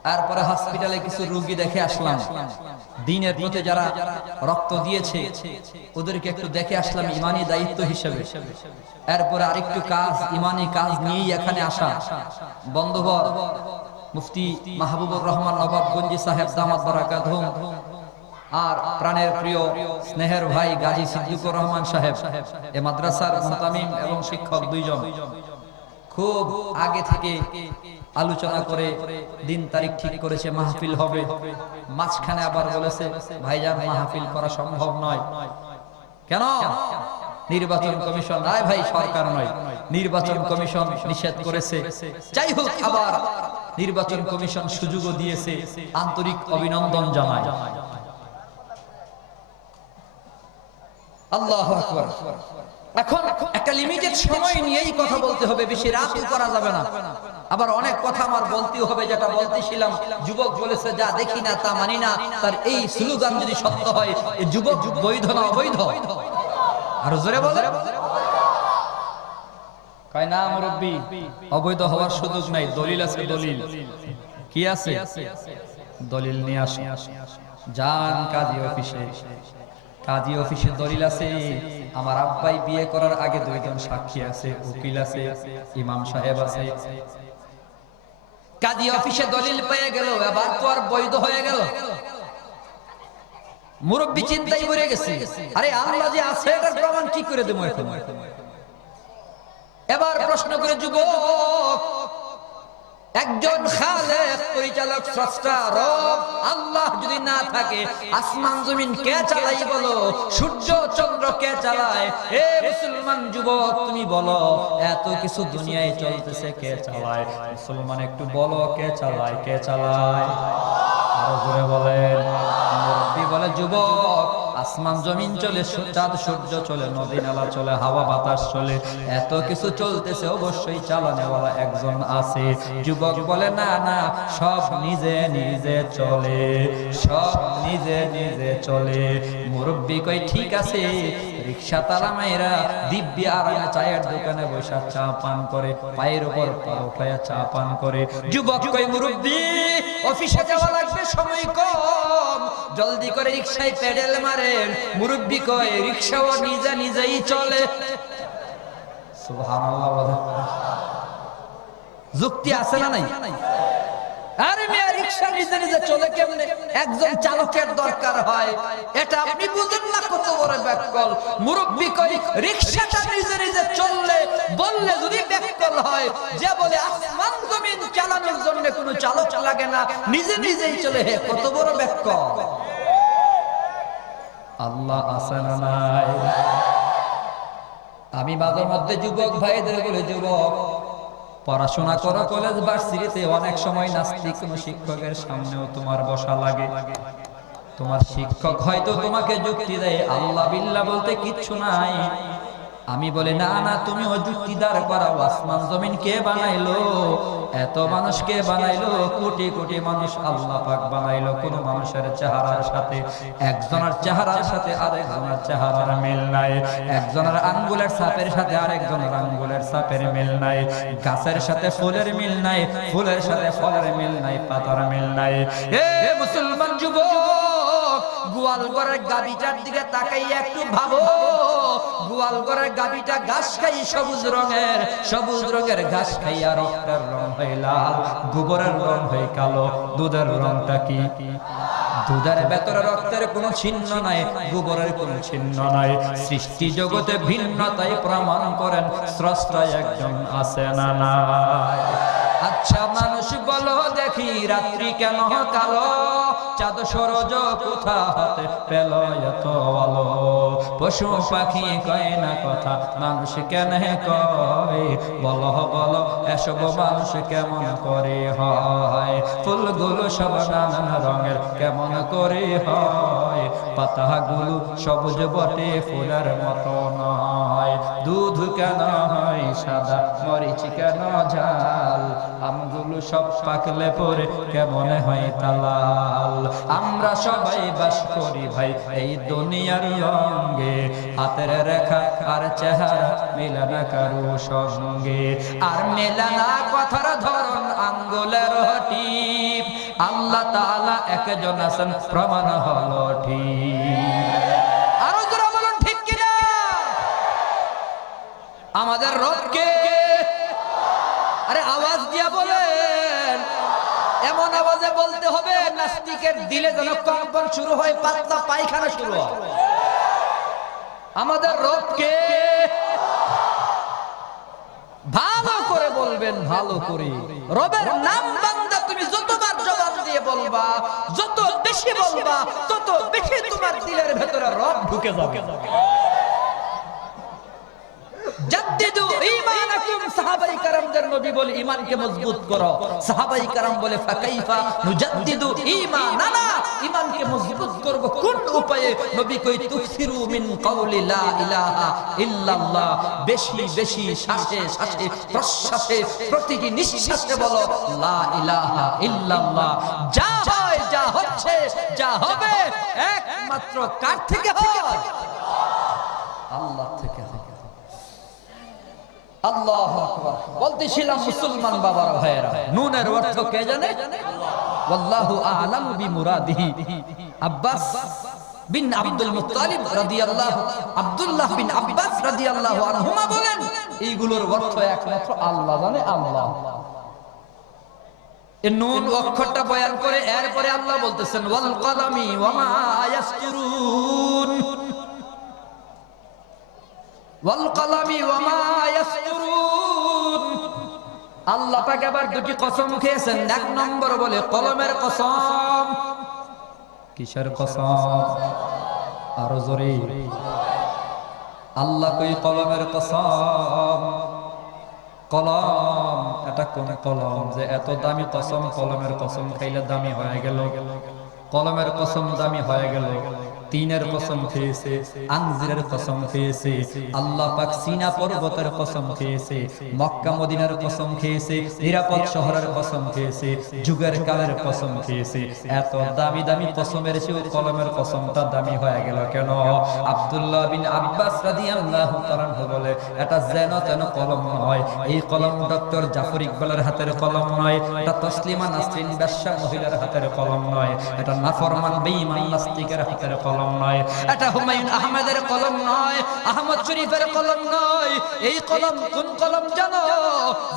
তারপরে হসপিটালে কিছু রোগী দেখে আসলাম, দিনের প্রতি যারা রক্ত দিয়েছে ওদেরকে একটু দেখে আসলাম ইমানি দায়িত্ব হিসেবে। এরপরে আরেকটু কাজ, ইমানি কাজ নিয়েই এখানে আসা। বন্ধুবর মুফতি মাহবুবুর রহমান নবাবগঞ্জি সাহেব দামাত বারাকাতুহুম, আর প্রাণের প্রিয় স্নেহের ভাই গাজী সিদ্দিকুর রহমান সাহেব, এ মাদ্রাসার মুতামিম এবং শিক্ষক দুইজন, খুব আগে থেকে আলোচনা করে দিন তারিখ ঠিক করেছে মাহফিল হবে। মাঝখানে আবার বলেছে ভাইজান মাহফিল করা সম্ভব নয়। কেন? নির্বাচন কমিশন। নাই ভাই, সরকার নয়, নির্বাচন কমিশন নিষেধ করেছে। যাই হোক, আবার নির্বাচন কমিশন সুযোগও দিয়েছে, আন্তরিক অভিনন্দন জানাই। আল্লাহু আকবার। এখন একটা লিমিটেড সময় নিয়েই কথা বলতে হবে, বেশি রাতও করা যাবে না। আবার অনেক কথা আমার বলতেও হবে, যেটা বলতেছিলাম, যুবক বলেছে যা দেখি না তা মানি না, তার এই স্লোগান যদি সত্য হয়, এই যুবক বৈধ না অবৈধ? আরো জোরে বলে। কয় না মুরব্বি, অবৈধ হওয়ার সুযোগ নাই, দলিল আছে। দলিল কি আছে? দলিল নিয়ে আসে। যান কাজী অফিসে, কাজী অফিসে দলিল আছে। আমার আব্বাই বিয়ে করার আগে দুইজন সাক্ষী আছে, উকিল আছে, ইমাম সাহেব আছে। কাজী অফিসে দলিল পেয়ে গেল, এবার তো আর বৈধ হয়ে গেল। মুরব্বি চিন্তাই পড়ে গেছে, আরে আল্লাহ যে আছে এটার প্রমাণ কি করে দেবো এখন? এবার প্রশ্ন করে যুবক, একজন খালেক, পরিচালক, স্রষ্টা, রব আল্লাহ যদি না থাকে, আসমান জমিন কে চালাই বলো? সূর্য চন্দ্র কে চালায়? এ মুসলমান যুবক, তুমি বলো, এত কিছু দুনিয়ায় চলতেছে, কে চালায়? মুসলমান একটু বলো, কে চালায়? কে চালায়? আরো জোরে বলেন। মুরব্বি বলে, যুবক, আসমান জমিন চলে, চাঁদ সূর্য চলে, নদী নালা চলে, হাওয়া বাতাস চলে, এত কিছু চলতেছে, অবশ্যই চালানেওয়ালা একজন আছে। যুবক বলে, না না, সব নিজে নিজে চলে, সব নিজে নিজে চলে। মুরব্বি কই, ঠিক আছে। রিক্সা তালা মায়েরা দিব্যি আরামে চায়ের দোকানে বসে চা পান করে, পায়ের উপর পা উঠায়া চা পান করে। যুবক কই, মুরব্বি অফিসে যাওয়া লাগবে, সময় কম, জলদি করে রিক্সায় পেডেল মারেন। মুরব্বি কয়, রিক্সাও নিজে নিজেই চলে। সুবহানাল্লাহ। যুক্তি আছে না নাই? আরে মিয়া, রিক্সা নিজে নিজে চলে কেমনে? একজন চালকের দরকার হয়, এটা আপনি বুঝেন না কত বড় ব্যাককল। মুরব্বি কই, রিক্সাটা নিজে নিজে চললে বললে যদি ব্যাককল হয়, যে বলে আসমান জমিন চালানোর জন্য কোনো চালক লাগে না, নিজে নিজেই চলে, হে কত বড় ব্যাককল। আল্লাহ আছে না নাই? আমি মাঝে মধ্যে যুবক ভাইদের বলে, যুবক, পড়াশোনা করো কলেজ ভার্সিটিতে, অনেক সময় নাস্তিক কোন শিক্ষকের সামনেও তোমার বসা লাগে। তোমার শিক্ষক হয়তো তোমাকে যুক্তি দেয়, আল্লাহ বিল্লাহ বলতে কিচ্ছু নাই। আমি বলি, না না, তুমিও যুক্তিদার করাও। আসমান জমিন কে বানাইলো? এত মানুষ কে বানাইলো? কোটি কোটি মানুষ আল্লাহ পাক বানাইলো। কোন মানুষের চেহারার সাথে, একজনের চেহারার সাথে আরেকজনের চেহারার মিল নাই, একজনের আঙ্গুলের ছাপের সাথে আরেকজনের আঙ্গুলের ছাপের মিল নাই, গাছের সাথে ফুলের মিল নাই, ফুলের সাথে ফলের মিল নাই, পাতার মিল নাই। এ মুসলমান যুবক, গোয়াল ঘরের গাভীটার দিকে তাকাইয়া একটু ভাবো। গোয়াল ঘরের গাভীটা ঘাস খাই সবুজ রঙের, সবুজ রঙের ঘাস খাইয়া রক্তের রং হয় লাল, গোবরের রং হয় কালো। দুধের রংটা কি? দুধের ভেতরে রক্তের কোনো চিহ্ন নাই, গোবরের কোনো চিহ্ন নাই। সৃষ্টি জগতে ভিন্নতাই প্রমাণ করেন স্রষ্টা একজন আছে না নাই? আচ্ছা মানুষ বলো দেখি, রাত্রি কেন কালো? চাঁদ সূরজ কোথা হতে পেল এত আলো? পশু পাখি কয় না কথা, মানুষ কেন কয়? বলো বলো, এসব মানুষ কেমন করে হয়? ফুলগুলো সব নানান রঙের কেমন করে হয়? পাতাগুলো সবুজ বটে ফুলের মতো নয়, দুধ কেন হয় সাদা মরিচ কেন ঝাল, আমগুলো সব পাকলে পরে কেমন হয় তা লাল। আমরা সবাই বাস করি ভাই এই দুনিয়ার রঙে, হাতের রেখা আর চেহারা মেলে না কারো সঙ্গে, আর মেলে না কথার ধরন আঙ্গুলের টিপ। আল্লাহ তাআলা একজন আছেন প্রমাণ হলো ঠিক। আরো জোরে বলুন ঠিক কিনা? আমাদের রবকে আরে আওয়াজ দিয়া বলেন, এমন আওয়াজে বলতে হবে নাস্তিকের দিলে যেন কম্পন শুরু হয়, পাতলা পায়খানা শুরু হয়। আমাদের রবকে ভালো করে বলবেন, ভালো করে। রবের নাম বান্দা তুমি যতবার জবান দিয়ে বলবা, যত বেশি বলবা, তত বেশি তোমার দিলের ভেতরে রব ঢুকে যাবে। জাদ্দিদু ঈমানাকুম, সাহাবায়ে কেরামদের নবী বলে ঈমানকে মজবুত করো। সাহাবায়ে কেরাম বলে ফাকাইফা নুজাদ্দিদু ঈমানানা, ঈমানকে মজবুত করব কোন উপায়ে? নবী কই তুফসিরু মিন কাউলি লা ইলাহা ইল্লাল্লাহ, বেশি বেশি শ্বাসে শ্বাসে প্রশ্বাসে প্রতিটি নিঃশ্বাসে বলো লা ইলাহা ইল্লাল্লাহ। যা হয় যা হচ্ছে যা হবে একমাত্র কার থেকে হয়? আল্লাহ থেকে হয়। আল্লাহু আকবার। বলতেছিলাম মুসলমান বাবার ভাইয়েরা, নুনের অর্থ কে জানে? আল্লাহু আ'লামু বিমুরাদিহি। আব্বাস বিন আব্দুল মুত্তালিব রাদিয়াল্লাহু, আব্দুল্লাহ বিন আব্বাস রাদিয়াল্লাহু আনহুমা বলেন এইগুলোর অর্থ একমাত্র আল্লাহ জানে। আল্লাহ এই নুন অক্ষরটা বয়ান করে এরপরে আল্লাহ বলতেছেন ওয়াল কলামি ওয়া মা ইয়াসতুরুন, ওয়াল কলামি ওয়া মা ইয়াসতুরুন। আল্লাহ পাক আবার দুটি কসম খেয়েছেন। এক নম্বর বলে কলমের কসম। কিসের কসম? আরো জোরে। আল্লাহ কই কলমের কসম। কলম এটা কোন কলম যে এত দামি কসম? কলমের কসম খাইলে দামি হয়ে গেল। কলমের কসম দামি হয়ে গেল। তিনের কসম খেয়েছে, আনজিরের কসম খেয়েছে, আল্লাহ পাক সিনা পর্বতের কসম খেয়েছে, মক্কা মদিনার কসম খেয়েছে, নিরাপদ শহরের কসম খেয়েছে, যুগের কালের কসম খেয়েছে। এত দামি দামি কসমের চেয়েও কলমের কসমটা দামি হয়ে গেল কেন? আব্দুল্লাহ বিন আব্বাস রাদিয়াল্লাহু তাআলা বলে এটা যেন তেন কলম নয়। এই কলম ডক্টর জাফর ইকবালের হাতের কলম নয়, এটা তসলিমা নাসরিন বেশ্যা মহিলার হাতের কলম নয়, এটা নাফরমান বেঈমান নাস্তিকের হাতের কলম নয়, এটা হুমায়ুন আহমেদের কলম নয়, আহমদ শরীফের কলম নয়। এই কলম কোন কলম জানো?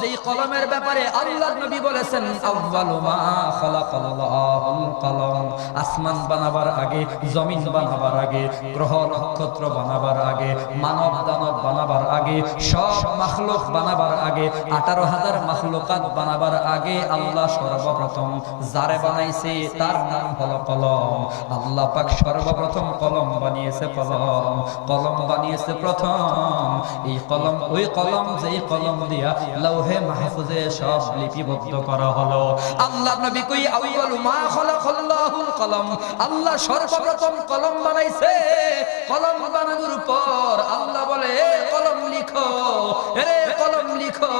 যেই কলমের ব্যাপারে আল্লাহর নবী বলেছেন আউয়ালু মা খালাকাল্লাহুল কলম। আসমান বানাবার আগে, জমিন বানাবার আগে, গ্রহ নক্ষত্র বানাবার আগে, মানব দানব বানাবার আগে, সব মাখলুক বানাবার আগে, 18,000 মাখলুকাত বানাবার আগে আল্লাহ সর্বপ্রথম যারে বানাইছে তার নাম হলো কলম। আল্লাহ পাক সর্বপ্রথম কলম বানিয়েছে। কলম কলম বানিয়েছে প্রথম। এই কলম ওই কলম যেই কলম দিয়া লৌহে মাহফুজে সব লিপিবদ্ধ করা হলো। আল্লাহ নবী কই আউয়ালু মা খালাকাল্লাহুল কলম, আল্লাহ সর্বপ্রথম কলম বানাইছে। কলম বানানোর পর আল্লাহ বলে এ কলম লিখো, এরে কলম লিখো।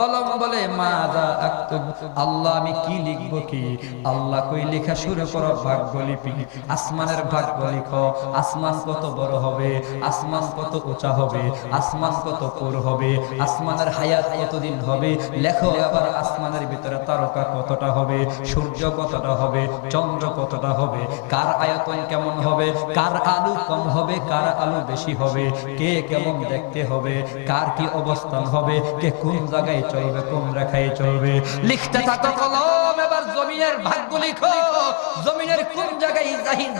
কলম বলে মাযা আক্তুব, আল্লাহ আমি কি লিখব কি? আল্লাহ কই লেখা শুরু করো ভাগ্যলিপি। আসমানের ভাগ্য লিখো। আসমান কত বড় হবে, আসমান কত উঁচা হবে, আসমান কত পুর হবে, আসমানের হায়াত কতদিন হবে লেখো। আবার আসমানের ভিতরে তারকা কতটা হবে, সূর্য কতটা হবে, চন্দ্র কতটা হবে, কার আয়তন কেমন হবে, কার আলু কম হবে, কার আলু বেশি হবে, কে কেমন দেখতে হবে, কার কি অবস্থান হবে, কে কোন জায়গায় চলবে, কোন রেখায় চলবে। লিখতে থাকো কলম। এবার জমিনের ভাগ্য লিখো। জমিনের কোন জায়গায়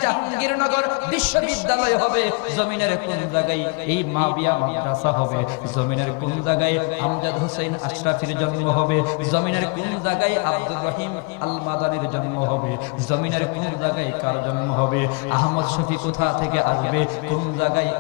জাহাঙ্গীরনগর বিশ্ববিদ্যালয় হবে, জমিনের কোন জায়গায় এই মাবিয়া মাদ্রাসা হবে, জমিনের কোন জায়গায় আমজাদ হোসেন আশরাফির জন্ম হবে, জমিনের কোন জায়গায় আব্দুর রহিম আল মাদানির জন্ম হবে, জমিনের কোন জায়গায় কার জন্ম হবে, আহমদ শফি কোথা থেকে আসবে, কোন জায়গায়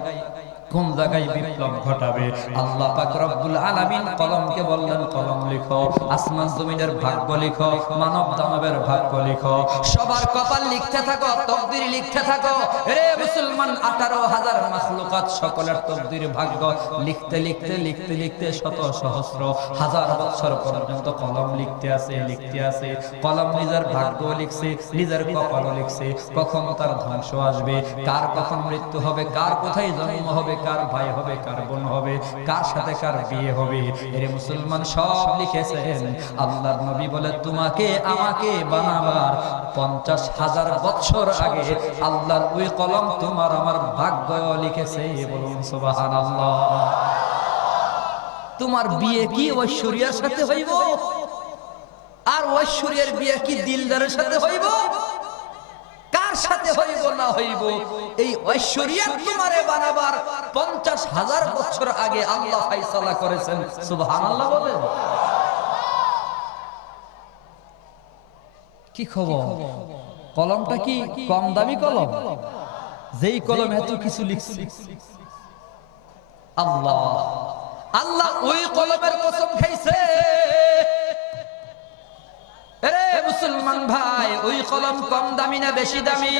কোন জায়গায় বিপ্লব ঘটাবে। আল্লাহ পাক রব্বুল আলামিন কলমকে বললেন কলম লিখো, আসমান জমিনের ভাগ্য লিখো, মানব দানবের ভাগ্য লিখো, সবার কপাল লিখতে থাকো, তকদির লিখতে থাকো। রে মুসলমান 18,000 মাখলুকাত সকলের তকদির ভাগ্য লিখতে লিখতে লিখতে লিখতে শত সহস্র হাজার বছর পর্যন্ত কলম লিখতে আছে লিখতে আছে। কলম নিজের ভাগ্য লিখছে, নিজের কপাল লিখছে, কখন তার ধ্বংস আসবে, কার কখন মৃত্যু হবে, কার কোথায় জন্ম হবে, কার ভাই হবে, কার বোন হবে, কার সাথে কার বিয়ে হবে। এর মুসলমান সব লিখেছেন। আল্লাহর নবী বলে তোমাকে আমাকে বানাবার 50,000 বছর আগে আল্লাহর ওই কলম তোমার আমার ভাগ্য লিখেছে। বলুন সুবহানাল্লাহ। তোমার বিয়ে কি ঐশ্বরিয়ার সাথে হইব? আর ঐশ্বরিয়ার বিয়ে কি দিলদারের সাথে হইব? কার সাথে হইব না হইব, এই ঐশ্বরিয়া তোমারে বানাবার 50,000 বছর আগে আল্লাহ ফায়সালা করেছেন। সুবহানাল্লাহ বলেন। কি খবর? কলমটা কি কম দামি কলম? যেই কলম এত কিছু লিখছে আল্লাহ, আল্লাহ ওই কলমের কসম খাইছে। আরে মুসলমান ভাই, ওই কলম কম দামি না বেশি দামি?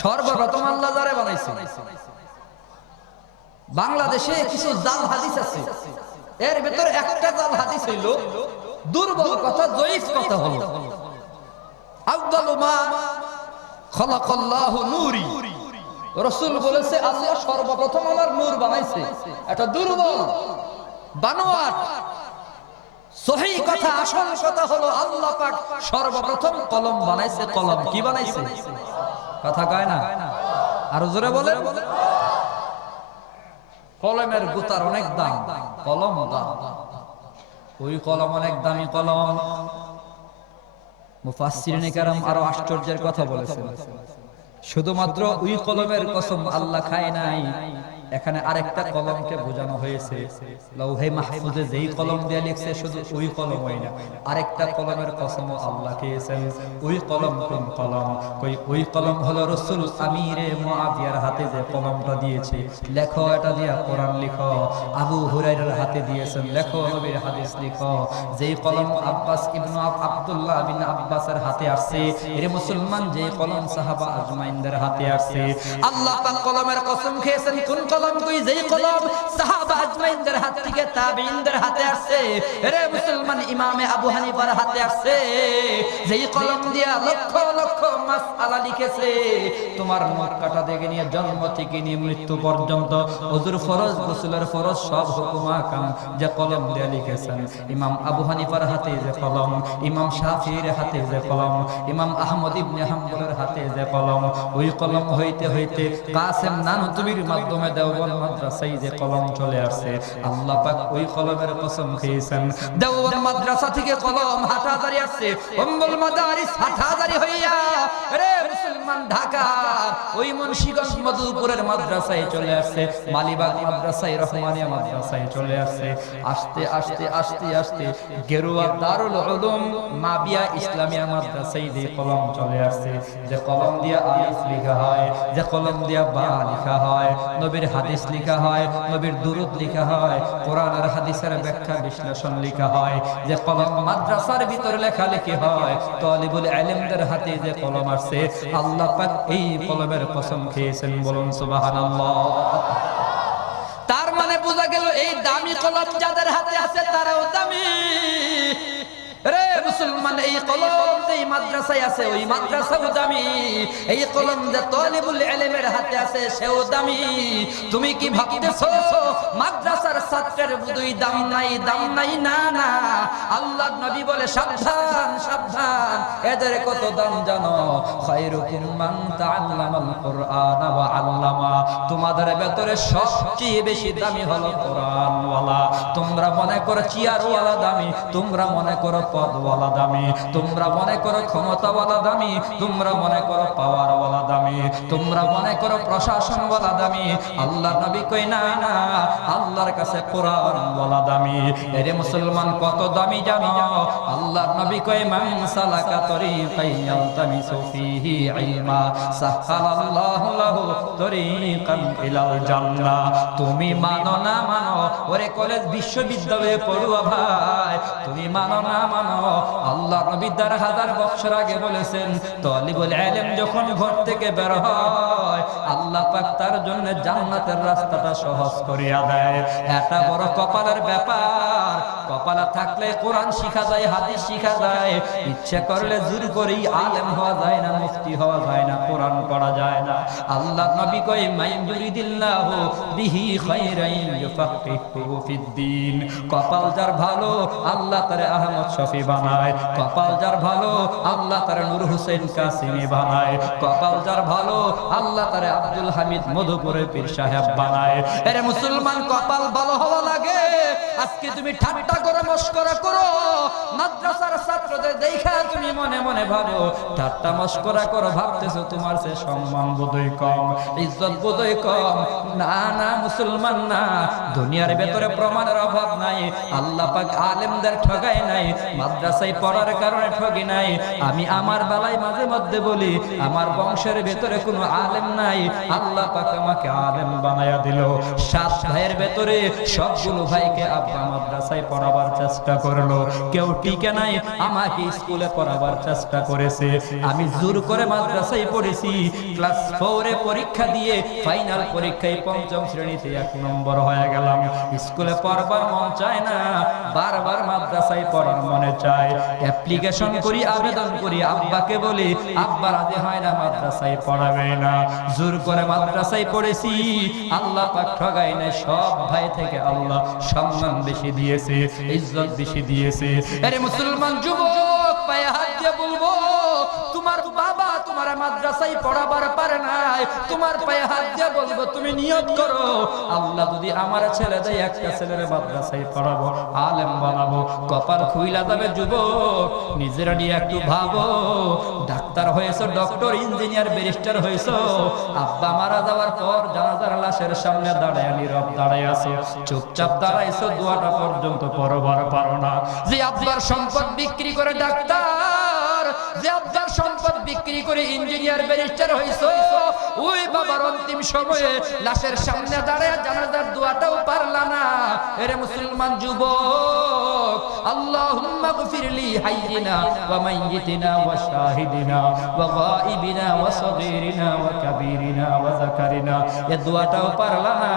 সর্বপ্রথম আল্লাহ যারে বানাইছে। বাংলাদেশে কিছু জাল হাদিস আছে, এর ভিতর একটা জাল হাদিস হইল দুর্বল কথা, জয়ীফ কথা হলো আউয়ালু মা খালাকাল্লাহু নূরি। রাসূল বলেছে আল্লাহ সর্বপ্রথম আমার নূর বানাইছে। এটা দুর্বল বানোয়াট। সহি কথা, আসল কথা হলো আল্লাহ পাক সর্বপ্রথম কলম বানাইছে। কলম কি বানাইছে? কথা কয় না, আরো জোরে বলে। কলমের গুতার অনেক দাম, কলম দাম। ওই কলম অনেক দামি কলম। মুফাসসিরিনে কেরাম আরো আশ্চর্যের কথা বলেছেন। শুধুমাত্র ওই কলমের কসম আল্লাহ খায় নাই, এখানে আরেকটা কলমকে বোঝানো হয়েছে। লৌহে মাহফুজে যেই কলম দিয়ে লিখছে শুধু ওই কলমই না, আরেকটা কলমের কসমও আল্লাহ খেয়েছেন। ওই কলম কোন কলম? ওই কলম হলো রাসূল আমিরে মুআবিয়ার হাতে যে কলমটা দিয়েছে, লেখো এটা দিয়া কোরআন লিখো। আবু হুরায়রার হাতে দিয়েছেন, লেখো নবীর হাদিস লিখো। যেই কলম আব্বাস ইবনে আব্দুল্লাহ বিন আব্বাসের হাতে আসছে, এর মুসলমান যেই কলম সাহাবা আজমাইনদের হাতে আসছে, আল্লাহ পাক কলমের কসম খেয়েছেন। কোন কলম? কই যেই কলম সাহাবা আজমাইনদের হাত থেকে তাবেঈনদের হাতে আসছে। রে মুসলমান ইমামে আবু হানিফার হাতে আসছে, যেই কলম দিয়া লক্ষ লক্ষ মাসআলা লিখেছে। তোমার মুখ কাটা থেকে নিয়ে জন্ম থেকে নিয়ে মৃত্যু পর্যন্ত ওযুর ফরজ, গোসলের ফরজ, সব হুকুম আহকাম যে কলম দিয়া লিখেছেন। ইমাম আবু হানিফার হাতে যে কলম, ইমাম শাফিঈর হাতে যে কলম, ইমাম আহমদ ইবনে হাম্বলের হাতে যে কলম, ওই কলম হইতে হইতে কাসেম নানুতুবির মাধ্যমে দেওবন্দ মাদ্রাসায় যে কলম চলে আসছে, আল্লাহ পাক ওই কলমের কসম খেয়েছেন। দেওবন্দ মাদ্রাসা থেকে কলম হাটহাজারী আসছে, উম্মুল মাদারিস হাটহাজারী হইয়া রে মুসলমান ঢাকা ওই মুন্সিগঞ্জ মধুপুরের মাদ্রাসায় চলে আসছে, মালিবাগ মাদ্রাসায়, রহমানিয়া মাদ্রাসায় চলে আসছে। আস্তে আস্তে আস্তে আস্তে গেরুয়া দারুল উলুম মাবিয়া ইসলামিয়া মাদ্রাসায় যে কলম চলে আসছে, যে কলম দিয়া আলিফ লেখা হয়, যে কলম দিয়া বা লেখা হয়, নবীর হাদিস লেখা হয়, নবীর দুরূদ লেখা হয়, কোরআন আর হাদিসের ব্যাখ্যা বিশ্লেষণ লেখা হয়, যে কলম মাদ্রাসার ভিতরে লেখালেখি হয়, তালিবুল ইলমদের হাতে যে কলম আসছে, আল্লাহ পাক এই কলমের কসম খেয়েছেন। বলুন সুবহানাল্লাহ। তার মানে বোঝা গেল এই দামি কলম যাদের হাতে আছে তারাও দামি। রে মুসলমান, এই কলম যেই মাদ্রাসায় আছে ওই মাদ্রাসাও দামি। এই কলম যে তালিবুল ইলমের হাতে আছে সেও দামি। তুমি কি ভাবতেছো মাদ্রাসার ছাত্রের বুঝই দাম নাই? দাম নাই, না না। আল্লাহর নবী বলে সাবধান সাবধান, এদের কত দাম জানো? খায়রুকুম মান তাআল্লামাল কুরআন ওয়া আল্লামা। তোমাদের ভেতরে সবচেয়ে বেশি দামি হলো কোরআনওয়ালা। তোমরা মনে করো চেয়ারওয়ালা দামি, তোমরা মনে করো পদওয়ালা দামি, তোমরা মনে করো ক্ষমতাওয়ালা দামি, তোমরা মনে করো পাওয়ারওয়ালা দামি, তোমরা মনে করো প্রশাসন বলা দামি, আল্লাহর নবী কই না না, আল্লাহর কাছে কোরআন বলা দামি। এরে মুসলমান কত দামি জানো? আল্লাহর নবী কই মান সালাকা তরিকান ইয়ালতামিসু ফীহি ইলমা সাহালাল্লাহু লাহু তরিকান ইলাল জান্নাহ। তুমি মানো না মানো, ওরে কলেজ বিশ্ববিদ্যালয়ে পড়ুয়া ভাই, তুমি মানো না মানো, আল্লাহর নবী ১০০০ বছর আগে বলেছেন তালিবুল ইলম যখন ঘর থেকে বের হয় আল্লাহ পাক তার জন্য জান্নাতের রাস্তাটা সহজ করিয়া দেয়। এটা বড় কপালের ব্যাপার। কপালে থাকলে কোরআন শিখা যায়, হাদিস শিখা যায়, ইচ্ছা করলে জোর করেই আলেম হওয়া যায় না, মুফতি হওয়া যায় না, কোরআন পড়া যায় না। আল্লাহর নবী কয় মান ইউরিদিল্লাহু বিহি খায়রান ইউফাক্কিহু ফিদ্দীন। কপাল যার ভালো আল্লাহ তারে আহমদ শফি বানায়, কপাল যার ভালো আল্লাহ তারে নূর হোসেন কাসিমি বানায়, কপাল যার ভালো আল্লাহ তারে আব্দুল হামিদ মধুপুরের পীর সাহেব বানায়। আরে মুসলমান কপাল ভালো হওয়া লাগে। আজকে তুমি ঠাট্টা করে মস্করা করো, মাদ্রাসার ছাত্রদের দেখা তুমি মনে মনে ভাবো ঠাট্টা মস্করা করো, ভাবতেছো তোমার সে সম্মান বোধই কম, ইজ্জত বোধই কম। না না মুসলমান না, দুনিয়ার ভেতরে প্রমাণের অভাব নাই। আল্লাহ পাক আলেমদের ঠগায় নাই, মাদ্রাসায় পড়ার কারণে ঠগি নাই। আমি আমার বেলায় মাঝে মধ্যে বলি আমার বংশের ভেতরে কোনো আলেম নাই, আল্লাহ পাক আমাকে আলেম বানায়া দিল। 7 ভাইয়ের ভেতরে সবগুলো ভাইকে আব্বা মাদ্রাসায় পড়াবার চেষ্টা করলো, কেউ টিকে নাই, আমাকে স্কুলে পড়াবার চেষ্টা করেছে। আমি জোর করে মাদ্রাসায় পড়েছি, ক্লাস 4 এ পরীক্ষা দিয়ে ফাইনাল পরীক্ষায় 5ম শ্রেণীতে 1 নম্বর হয়ে গেলাম। স্কুলে পড়বার মন চায় না, বারবার মাদ্রাসায় পড়ার মনে চায়। অ্যাপ্লিকেশন করি, আবেদন করি, আব্বাকে বলি আব্বা রাজি হয় না, মাদ্রাসায় পড়াবে না। জোর করে মাদ্রাসায় পড়েছি, আল্লাহ পাক ঠগায় না। সব ভাই থেকে আল্লাহ সম্মান বেশি দিয়েছে, ইজ্জত বেশি দিয়েছে। আরে মুসলমান যুবক পায়ে হাত দিয়ে বলবো তোমার বাবা তোমার মাদ্রাসায় পড়াবার পারে নাই, তোমার পায়ে হাত দিয়ে বলবো তুমি নিয়ত করো আল্লাহ যদি আমার ছেলে দেয় একটা ছেলের মাদ্রাসায় পড়াবো, আলেম বানাবো। কপাল খুইলা যাবে যুবক, নিজেরা নিয়ে একটু ভাবো। ডাক্তার হয়েছো, ডক্টর, ইঞ্জিনিয়ার, ব্যারিস্টার হয়েছো, আব্বা মারা যাওয়ার পর জানাজার লাশের সামনে দাঁড়ায় নীরব দাঁড়ায় আছো, চুপচাপ দাঁড়াইছো, দোয়াটা পর্যন্ত পড়বার পারো না। যে আব্বার সম্পদ বিক্রি করে ডাক্তার, যে আব্বার সম্পদ বিক্রি করে ইঞ্জিনিয়ার, ব্যারিস্টার হইছো, ওই বাবার অন্তিম সময়ে লাশের সামনে দাঁড়ায় জানাজার দোয়াটাও পারলা না। এরে মুসলমান যুবক, আল্লাহুম্মা গফিরলি হাইয়িনা ওয়া মাইয়িতিনা ওয়া শাহিদিনা ওয়া গায়িবিনা ওয়া সগীরিনা ওয়া কাবীরিনা ওয়া যাকারিনা, এ দোয়াটাও পারলা না।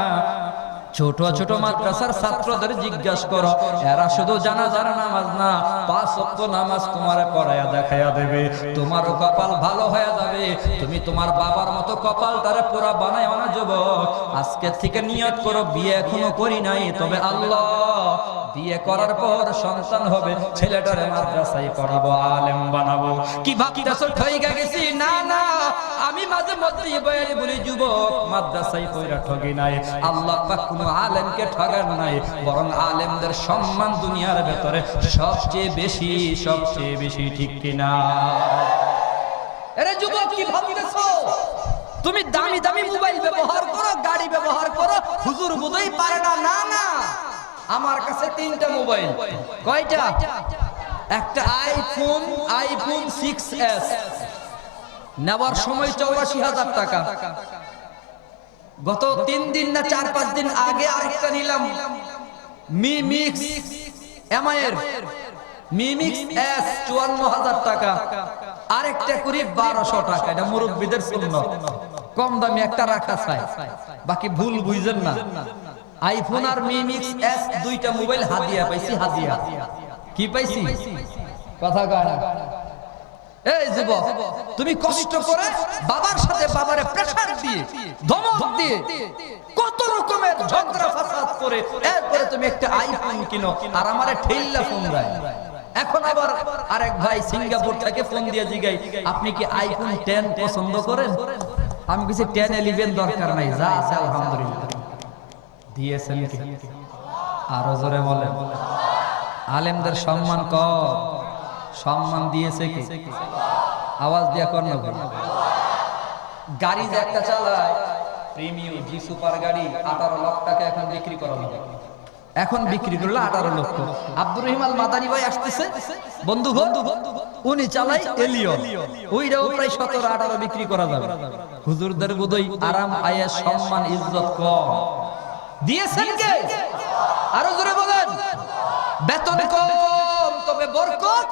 ছোট ছোট মাদ্রাসার ছাত্রদের জিজ্ঞাসা করো, এরা শুধু জানাজার নামাজ না 5 ওয়াক্ত নামাজ তোমারে পড়ায়া দেখায়া দেবে, তোমারও কপাল ভালো হয়ে যাবে। তুমি তোমার বাবার মতো কপালটারে পুরা বানায় না যুবক। আজকে থেকে নিয়ত করো, বিয়ে এখনো করি নাই, তবে আল্লাহ বিয়ে করার পর সন্তান হবে, ছেলেটারে মাদ্রাসায় পড়াবো, আলেম বানাবো। কি ভাবতেছো ঠইগা গেছি? না না, আমি মাঝে মধ্যে বলে বলি যুবক মাদ্রাসায় পড়া ঠগি নাই, আল্লাহ পাক কোনো আলেমকে ঠগান নাই, বরং আলেমদের সম্মান দুনিয়ার ভেতরে সবচেয়ে বেশি, সবচেয়ে বেশি, ঠিক কিনা? আরে যুবক কি ভাবতেছো? তুমি দামি দামি মোবাইল ব্যবহার করো, গাড়ি ব্যবহার করো, হুজুর বুঝাই পারে না। না না, আমার কাছে 3টা মোবাইল। কয়টা? একটা আইফোন 6s, নেওয়ার সময় 84,000 টাকা। গত 3 দিন না 4-5 দিন আগে আরেকটা নিলাম, মিমিক্স এমআইয়ের মিমিক্স S 54,000 টাকা। আরেকটা করি 1200 টাকা। এটা মুরব্বীদের সুন্নাত, কম দামি একটা রাখা চাই, বাকি ভুল বুঝেন না। আইফোন আর মিমিক্স S 2টা মোবাইল হাদিয়া পাইছি, হাদিয়া। কি পাইছি? কথা কয় না। এই যুবক, তুমি কষ্ট করে বাবার সাথে বাবারে প্রেসার দিয়ে, ধমক দিয়ে, কত রকমের ঝগড়া ফাসাদ করে এরপরে তুমি একটা আইফোন কিনো, আর আমারে ঠেল্লা ফোন দেয়। এখন আবার আরেক ভাই সিঙ্গাপুর থেকে ফোন দিয়ে জিগাই, আপনি কি আইফোন 10 পছন্দ করেন? আমি কিছু 10 11 দরকার নাই, যা আছে আলহামদুলিল্লাহ। দিয়েছেন কি? আরো জোরে বলেন। আলেমদের সম্মান কম, সম্মান দিয়েছে কি? আওয়াজ দিয়া কর না। গাড়ি যে একটা চালায় প্রিমিয়াম জি সুপার গাড়ি 18 লাখ টাকা এখন বিক্রি করা হবে, এখন বিক্রি করলো 18 লক্ষ। আব্দুর রহিম আল মাদানী ভাই আসতেছে বন্ধু, উনি চালাই এলিয়ন, ওইটাও প্রায় 17-18 বিক্রি করা যাবে। হুজুরদের বোধহয় আরাম আয়েশ সম্মান ইজ্জত কম দিয়েছেন কে? আরো জোরে বলেন। বেতন কম তবে বরকত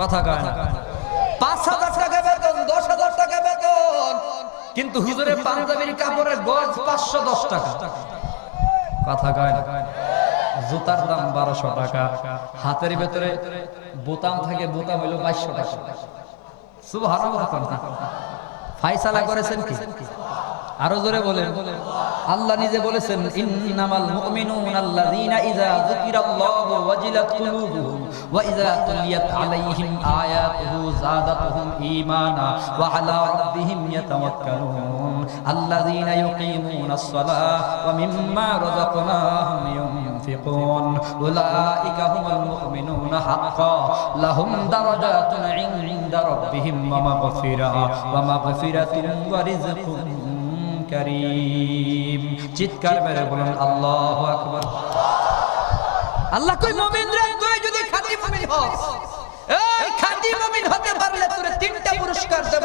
কথা কয় না। 5,000 টাকা বেতন, 10,000 টাকা বেতন, কিন্তু হুজুরের পাঞ্জাবির কাপড়ের গজ 510 টাকা কথা কয় না। জুতার দাম 1200 টাকা, হাতের ভেতরে বোতাম থাকে, বোতাম হইল 2200 টাকা। সুবহানাল্লাহ। ফায়সালা করেছেন কি? আরো জোরে বলেন। আল্লাহ নিজে বলেছেন ইন্নামাল মুমিনুনাল্লাযীনা ইযা যুকিরাল্লাহু ওয়াজিলাত কুলুবুহুম ওয়া ইযা তুলিয়াত আলাইহিম আয়াতুহু যাদাতুহুম ঈমানা ওয়া আলা রাব্বিহিম ইয়াতাওয়াক্কালুন আল্লাযীনা ইউকিমুনাস সালাতা ওয়া মিম্মা রাযাকনাহুম ইউনফিকুন উলাইকা হুমুল মুমিনুনা হাক্কান লাহুম দারাজাতুন ইনদা রাব্বিহিম ওয়া মাগফিরাতুন ওয়া রিজকুন কারীম। চিৎকার মেরে বলেন আল্লাহু আকবার। আল্লাহ কই মুমিনরা তুই যদি খাঁটি মুমিন হস, এই খাঁটি মুমিন হতে পারলে তোরে 3টা পুরস্কার দেব।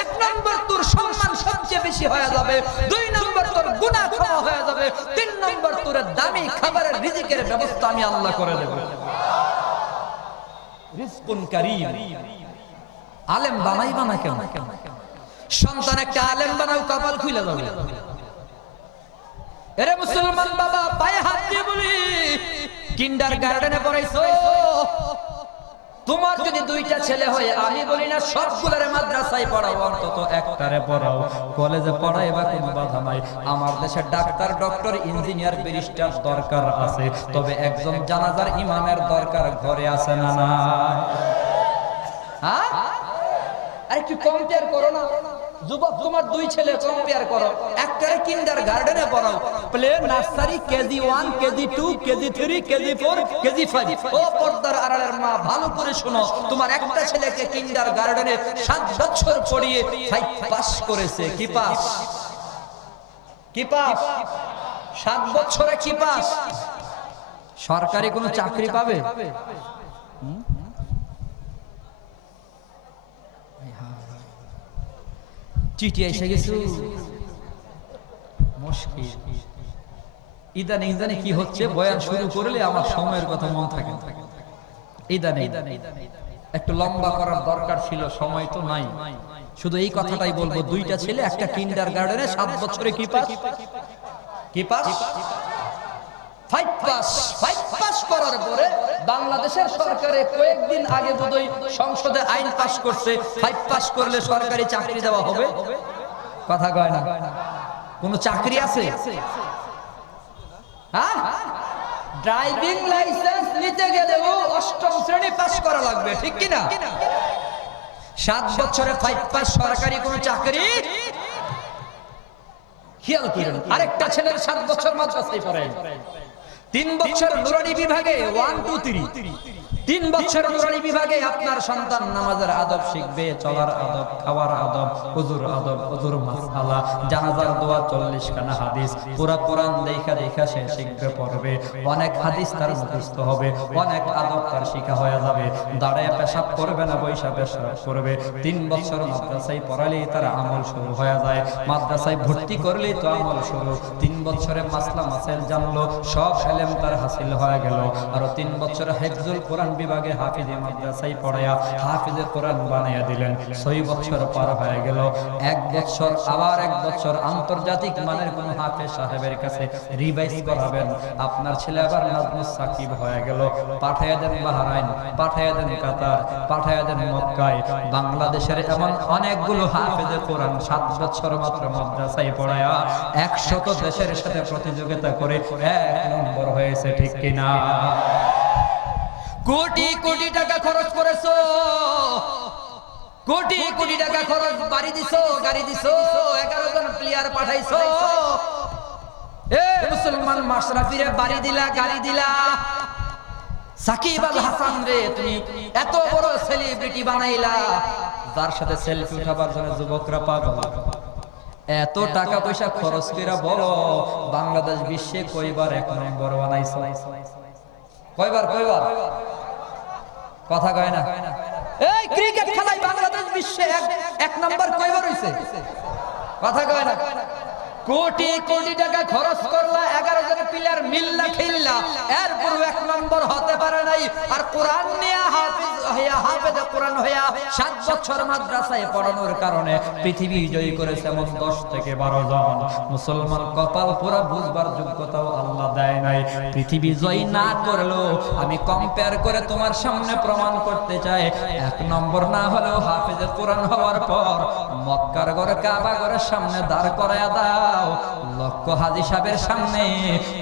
1 নম্বর তোর সম্মান সবচেয়ে বেশি হয়ে যাবে, 2 নম্বর তোর গুনাহ ক্ষমা হয়ে যাবে, 3 নম্বর তোর দামি খাবারের রিজিকের ব্যবস্থা আমি আল্লাহ করে দেব। রিজকুন কারীম। আলেম বানাইবা না কেন? সন্তান একটা আলেম বানাও, কপাল খুলে যাবে। এরে মুসলমান বাবা, পায়ে হাত দিয়ে বলি, কিন্ডারগার্টেনে পড়াইছো, তোমার যদি 2টা ছেলে হয়, আমি বলি না সবগুলোরে মাদ্রাসায় পড়াও, অন্তত একটারে পড়াও। কলেজে পড়াইবা কোনো বাধা নাই। আমার দেশে ডাক্তার, ডক্টর, ইঞ্জিনিয়ার, ব্যারিস্টার দরকার আছে, তবে একজন জানাজার ইমামের দরকার ঘরে আছে না না? হ্যাঁ, আরে একটু কম্পেয়ার করো না। যুবক, তোমার 2 ছেলে, কম্পেয়ার করো। একটারে কিন্ডারগার্টেনে পড়াও, play nursery, KG 1, KG 2, KG 3, KG 4, KG 5। ও পর্দার আড়ালের মা, ভালো করে শোনো, তোমার একটা ছেলেকে কিন্ডারগার্টেনে 7 বছর পড়িয়ে 5 পাস করেছে। কি পাস? কি পাস? 7 বছরে কি পাস? সরকারি কোনো চাকরি পাবে? চিঠি এসে গেছে, মুশকিল। ইদানিং কি হচ্ছে, বয়ান শুরু করলে আমার সময়ের কথা মন থাকে। ইদানিং একটু লম্বা করার দরকার ছিল, সময় তো নাই। শুধু এই কথাটাই বলবো, 2টা ছেলে, একটা কিন্ডারগার্টেনে 7 বছরে কি পাস? কি পাস? 5 পাস। 5 পাস করার পরে বাংলাদেশের সরকারে কয়েকদিন আগে বোধহয় সংসদে আইন পাস করছে, 5 পাস করলে সরকারি চাকরি দেওয়া হবে। কথা কয় না। কোন চাকরি আছে? হ্যাঁ, ড্রাইভিং লাইসেন্স নিতে গেলেও 8ম শ্রেণী পাস করা লাগবে, ঠিক কি না? 7 বছরে 5 পাস, সরকারি কোন চাকরি? খেয়াল করেন, আরেকটা ছেলের 7 বছর মাদ্রাসায় পড়ে, 3 বছর নুরানি বিভাগে 1, 2, 3, 3 বছর নুরানি বিভাগে আপনার সন্তান নামাজের আদব শিখবে, চলার আদব, খাওয়ার আদব, হুজুর মাসআলা, জানাজার দোয়া, 40 খানা হাদিস, পুরা কোরআন দেখা সে শিখবে, পড়বে। অনেক হাদিস তার মুখস্থ হবে, অনেক আদব তার শিখা হয়ে যাবে। দাঁড়ায় পেশাব করবে না, বৈশা পেশাব করবে। 3 বছর মাদ্রাসায় পড়ালেই তার আমল শুরু হয়ে যায়, মাদ্রাসায় ভর্তি করলেই তো আমল শুরু। 3 বছরে মাসলা মাসাইল জানলো, সব ইলম তার হাসিল হয়ে গেল। আর 3 বছর হিফজুল কোরআন বিভাগে হাফিজে মাদ্রাসায় পড়ায়া হাফিজে কোরআন বানিয়ে দিলেন। 6 বছর পার হয়ে গেল। 1 বছর, আবার 1 বছর আন্তর্জাতিক মানের কোন হাফেজ সাহেবের কাছে রিভাইজ করাবেন। আপনার ছেলে আবার নাজমুস সাকিব হয়ে গেল। পাঠাইয়া দেন বাহরাইন, পাঠাইয়া দেন কাতার, পাঠাইয়া দেন মক্কায়। বাংলাদেশের এমন অনেকগুলো হাফেজে কোরআন 7 বছর মাত্র মাদ্রাসায় পড়ায়া 100 দেশের সাথে প্রতিযোগিতা করে 1 নম্বর হয়েছে, ঠিক কিনা? কোটি কোটি টাকা খরচ করেছো, কোটি কোটি টাকা খরচ, বাড়ি দিছো, গাড়ি দিছো, 11 জন প্লেয়ার পাঠাইছো। এ মুসলমান মাশরাফিরে বাড়ি দিলা, গাড়ি দিলা। সাকিব আল হাসান রে তুমি এত বড় সেলিব্রিটি বানাইলা, যার সাথে সেলফি উঠাবার জন্য যুবকরা পাগল। এত টাকা পয়সা খরচ করে বলো বাংলাদেশ বিশ্বে কয়বার 1 নম্বর বানাইছে? কয়বার কয়বার কথা কয় না? এই ক্রিকেট খেলায় বাংলাদেশ বিশ্বে 1 নম্বর কয়বার হইছে? কথা কয় না? কোটি কোটি টাকা খরচ করলা, 11 জন প্লেয়ার মিল্লা খেললা, এরপর 1 নম্বর হতে পারে নাই। আর কোরআন নিয়ে হাফেজে কোরআন হইয়া 7 বছর মাদ্রাসায় পড়ানোর কারণে পৃথিবী জয় করেছে এমন 10 থেকে 12 জন মুসলমান। কপাল পুরা বুঝবার যোগ্যতাও আল্লাহ দেয় নাই। পৃথিবী জয় না করলেও আমি কম্পেয়ার করে তোমার সামনে প্রমাণ করতে চাই, 1 নম্বর না হলেও হাফেজে কোরআন হওয়ার পর মক্কার ঘরে কাবা ঘরের সামনে দাঁড় করায়া দাও, লক্ষ হাজী সাহেবের সামনে